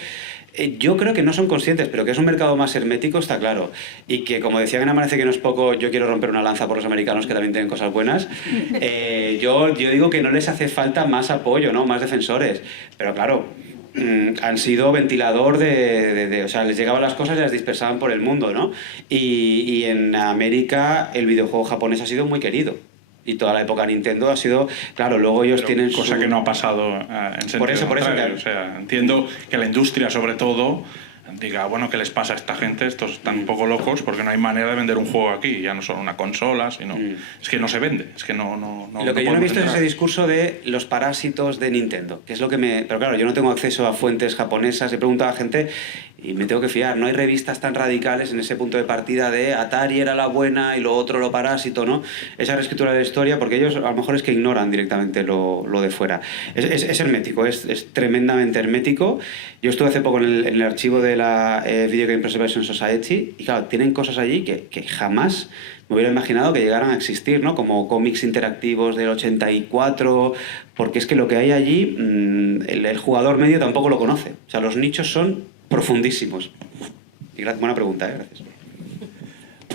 Yo creo que no son conscientes, pero que es un mercado más hermético está claro. Y que, como decía Ana, parece que no es poco, yo quiero romper una lanza por los americanos, que también tienen cosas buenas. Yo digo que no les hace falta más apoyo, ¿no? Más defensores. Pero claro, han sido ventilador o sea, les llegaban las cosas y las dispersaban por el mundo, ¿no? Y en América el videojuego japonés ha sido muy querido. Y toda la época Nintendo ha sido... Claro, luego ellos tienen... Cosa que no ha pasado en sentido contrario. O sea, entiendo que la industria, sobre todo, diga, bueno, ¿qué les pasa a esta gente? Estos están un poco locos porque no hay manera de vender un juego aquí. Ya no solo una consola, sino... Es que no se vende. Es que no lo que yo no he visto es ese discurso de los parásitos de Nintendo, que es lo que me... Pero claro, yo no tengo acceso a fuentes japonesas. He preguntado a gente y me tengo que fiar. No hay revistas tan radicales en ese punto de partida de Atari era la buena y lo otro lo parásito, ¿no? Esa reescritura de la historia, porque ellos a lo mejor es que ignoran directamente lo de fuera. Es hermético, es tremendamente hermético. Yo estuve hace poco en el archivo de la Video Game Preservation Society y claro, tienen cosas allí que jamás me hubiera imaginado que llegaran a existir, ¿no? Como cómics interactivos del 84, porque es que lo que hay allí, el jugador medio tampoco lo conoce. O sea, los nichos son profundísimos. Y buena pregunta, gracias.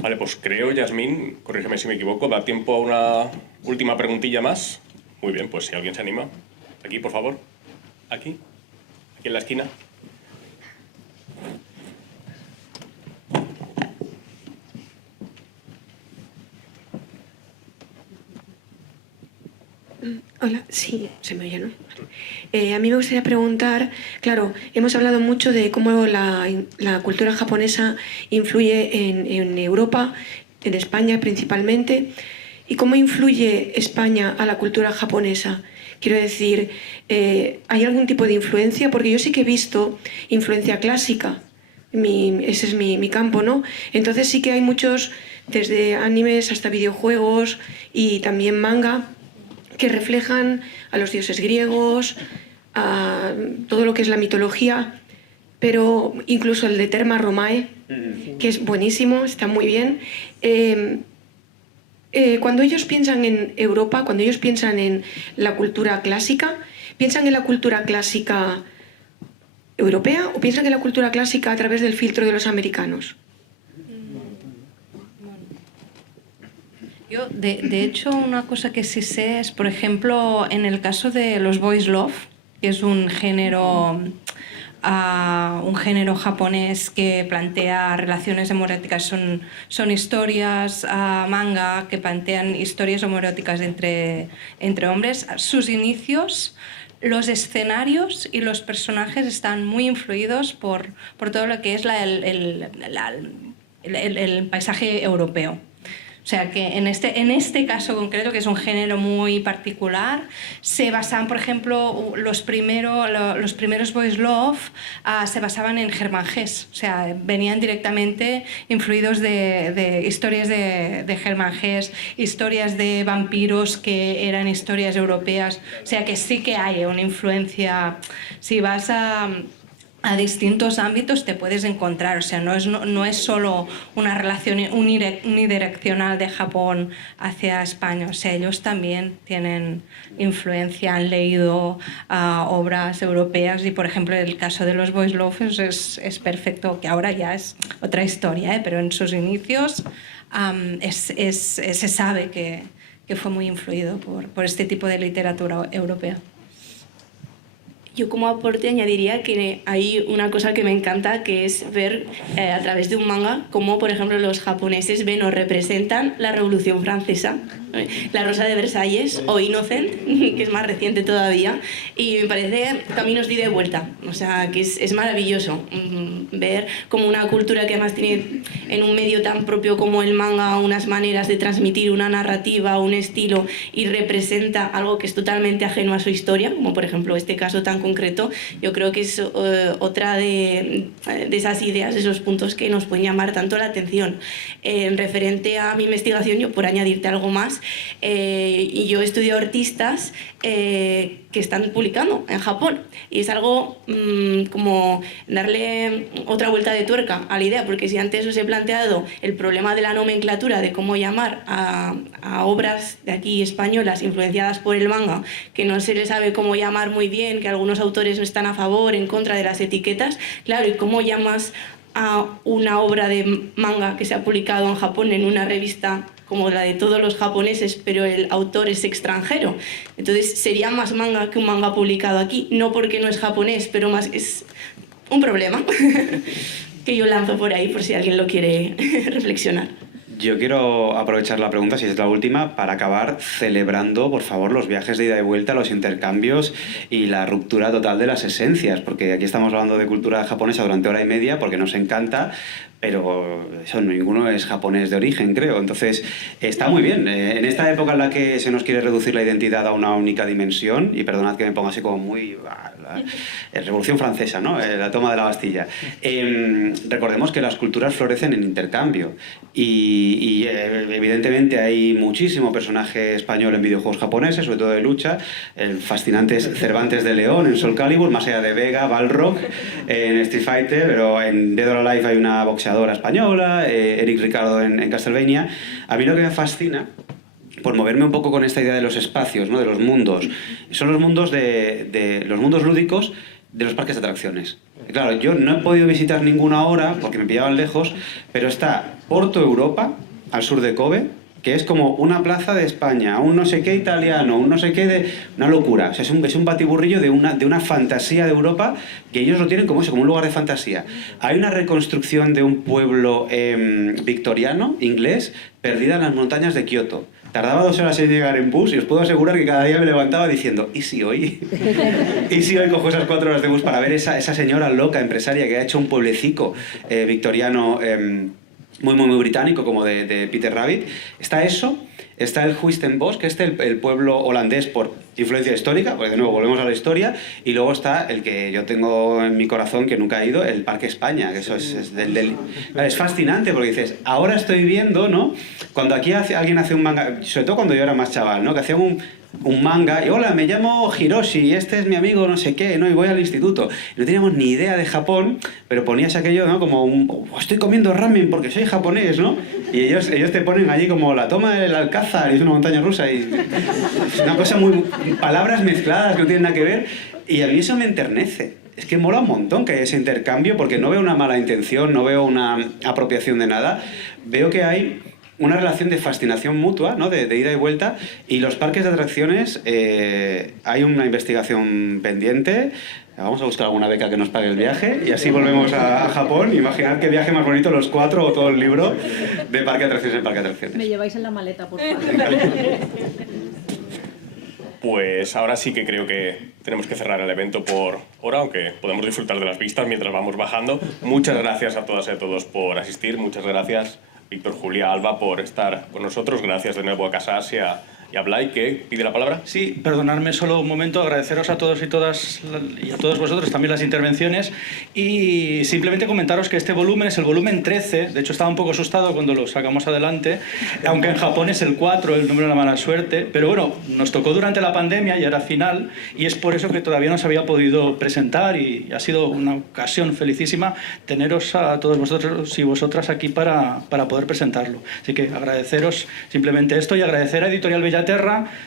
Vale, pues creo, Yasmín, corrígeme si me equivoco, ¿da tiempo a una última preguntilla más? Muy bien, pues si alguien se anima. Aquí, por favor. Aquí en la esquina. Hola, sí, se me oye, ¿no? A mí me gustaría preguntar, claro, hemos hablado mucho de cómo la cultura japonesa influye en Europa, en España principalmente, y cómo influye España a la cultura japonesa. Quiero decir, ¿hay algún tipo de influencia? Porque yo sí que he visto influencia clásica, ese es mi campo, ¿no? Entonces sí que hay muchos, desde animes hasta videojuegos y también manga, que reflejan a los dioses griegos, a todo lo que es la mitología, pero incluso el de Terma Romae, que es buenísimo, está muy bien. Cuando ellos piensan en Europa, cuando ellos piensan en la cultura clásica, ¿piensan en la cultura clásica europea o piensan en la cultura clásica a través del filtro de los americanos? Yo, de hecho, una cosa que sí sé es, por ejemplo, en el caso de los boys love, que es un género japonés que plantea relaciones homoeróticas, son historias manga que plantean historias homoeróticas entre hombres. Sus inicios los escenarios y los personajes están muy influidos por todo lo que es el paisaje europeo. O sea que en este caso concreto, que es un género muy particular, se basan, por ejemplo, los primeros boys love se basaban en germanjés, o sea, venían directamente influidos de historias de germanjés, historias de vampiros que eran historias europeas, o sea que sí que hay una influencia. Si vas a distintos ámbitos te puedes encontrar, o sea, no es solo una relación unidireccional de Japón hacia España, o sea, ellos también tienen influencia, han leído obras europeas y, por ejemplo, el caso de los boys love es perfecto, que ahora ya es otra historia, pero en sus inicios se sabe que fue muy influido por este tipo de literatura europea. Yo como aporte añadiría que hay una cosa que me encanta, que es ver a través de un manga cómo, por ejemplo, los japoneses ven o representan la Revolución Francesa, La Rosa de Versalles o Innocent, que es más reciente todavía, y me parece caminos de ida y vuelta. O sea, que es maravilloso ver cómo una cultura que además tiene en un medio tan propio como el manga unas maneras de transmitir una narrativa, un estilo, y representa algo que es totalmente ajeno a su historia, como por ejemplo este caso tan concreto. Yo creo que es otra de esas ideas, de esos puntos que nos pueden llamar tanto la atención. Referente a mi investigación, yo por añadirte algo más, y yo estudio artistas que están publicando en Japón, y es algo como darle otra vuelta de tuerca a la idea, porque si antes os he planteado el problema de la nomenclatura, de cómo llamar a obras de aquí españolas influenciadas por el manga, que no se les sabe cómo llamar muy bien, que algunos autores no están a favor, en contra de las etiquetas, claro, ¿y cómo llamas a una obra de manga que se ha publicado en Japón en una revista como la de todos los japoneses, pero el autor es extranjero? Entonces sería más manga que un manga publicado aquí, no porque no es japonés, pero más es un problema que yo lanzo por ahí por si alguien lo quiere reflexionar. Yo quiero aprovechar la pregunta, si es la última, para acabar celebrando, por favor, los viajes de ida y vuelta, los intercambios y la ruptura total de las esencias, porque aquí estamos hablando de cultura japonesa durante hora y media porque nos encanta, pero eso, ninguno es japonés de origen, creo. Entonces, está muy bien. En esta época en la que se nos quiere reducir la identidad a una única dimensión, y perdonad que me ponga así como muy... la Revolución Francesa, ¿no? La toma de la Bastilla. Recordemos que las culturas florecen en intercambio, y evidentemente hay muchísimo personaje español en videojuegos japoneses, sobre todo de lucha. El fascinante Cervantes de León en Soul Calibur, más allá de Vega, Balrog en Street Fighter, pero en Dead or Alive hay una boxeadora española, Eric Ricardo en Castlevania. A mí lo que me fascina, por moverme un poco con esta idea de los espacios, ¿no? De los mundos, son los mundos los mundos lúdicos de los parques de atracciones. Claro, yo no he podido visitar ninguna ahora porque me pillaban lejos, pero está Porto Europa, al sur de Kobe, que es como una plaza de España, un no sé qué italiano, un no sé qué de... Una locura. O sea, es un batiburrillo de una fantasía de Europa, que ellos lo tienen como eso, como un lugar de fantasía. Hay una reconstrucción de un pueblo victoriano, inglés, perdida en las montañas de Kioto. Tardaba 2 horas en llegar en bus, y os puedo asegurar que cada día me levantaba diciendo, ¿y si hoy? ¿Y si hoy cojo esas 4 horas de bus para ver esa señora loca, empresaria, que ha hecho un pueblecico victoriano muy británico, como de Peter Rabbit? Está eso, está el Huistenbos, que es el pueblo holandés por influencia histórica, porque de nuevo volvemos a la historia, y luego está el que yo tengo en mi corazón, que nunca he ido, el Parque España, que eso es fascinante, porque dices, ahora estoy viendo, ¿no? Cuando aquí alguien hace un manga, sobre todo cuando yo era más chaval, ¿no? Que hacía un manga, y hola, me llamo Hiroshi, y este es mi amigo no sé qué, ¿no? Y voy al instituto. No teníamos ni idea de Japón, pero ponías aquello, ¿no? Como estoy comiendo ramen porque soy japonés, ¿no? Y ellos te ponen allí como la toma del Alcázar, y es una montaña rusa, y es una cosa muy... palabras mezcladas que no tienen nada que ver, y a mí eso me enternece. Es que mola un montón que haya ese intercambio, porque no veo una mala intención, no veo una apropiación de nada, veo que hay una relación de fascinación mutua, ¿no? de ida y vuelta, y los parques de atracciones, hay una investigación pendiente. Vamos a buscar alguna beca que nos pague el viaje, y así volvemos a Japón. Imaginad qué viaje más bonito, los 4 o todo el libro de parque de atracciones en parque de atracciones. Me lleváis en la maleta, por favor. Pues ahora sí que creo que tenemos que cerrar el evento por hora, aunque podemos disfrutar de las vistas mientras vamos bajando. Muchas gracias a todas y a todos por asistir. Muchas gracias, Víctor, Julia, Alba, por estar con nosotros. Gracias de nuevo a Casa Asia y a Blay, que pide la palabra. Sí, perdonadme solo un momento, agradeceros a todos y todas y a todos vosotros también las intervenciones y simplemente comentaros que este volumen es el volumen 13, de hecho estaba un poco asustado cuando lo sacamos adelante, aunque en Japón es el 4, el número de la mala suerte, pero bueno, nos tocó durante la pandemia y era final y es por eso que todavía no se había podido presentar y ha sido una ocasión felicísima teneros a todos vosotros y vosotras aquí para poder presentarlo. Así que agradeceros simplemente esto y agradecer a Editorial Bellaterra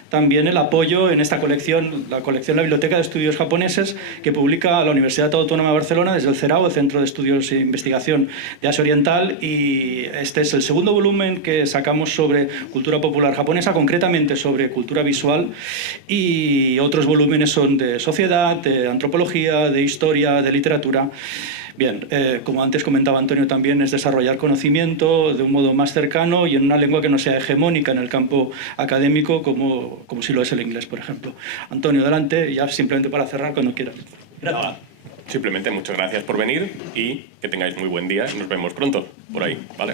también el apoyo en esta colección, la Biblioteca de Estudios Japoneses, que publica la Universidad Autónoma de Barcelona desde el CERAO, el Centro de Estudios e Investigación de Asia Oriental, y este es el segundo volumen que sacamos sobre cultura popular japonesa, concretamente sobre cultura visual, y otros volúmenes son de sociedad, de antropología, de historia, de literatura. Bien, como antes comentaba Antonio también, es desarrollar conocimiento de un modo más cercano y en una lengua que no sea hegemónica en el campo académico como si lo es el inglés, por ejemplo. Antonio, adelante, ya simplemente para cerrar cuando quieras. Gracias. Simplemente muchas gracias por venir y que tengáis muy buen día y nos vemos pronto por ahí, ¿vale?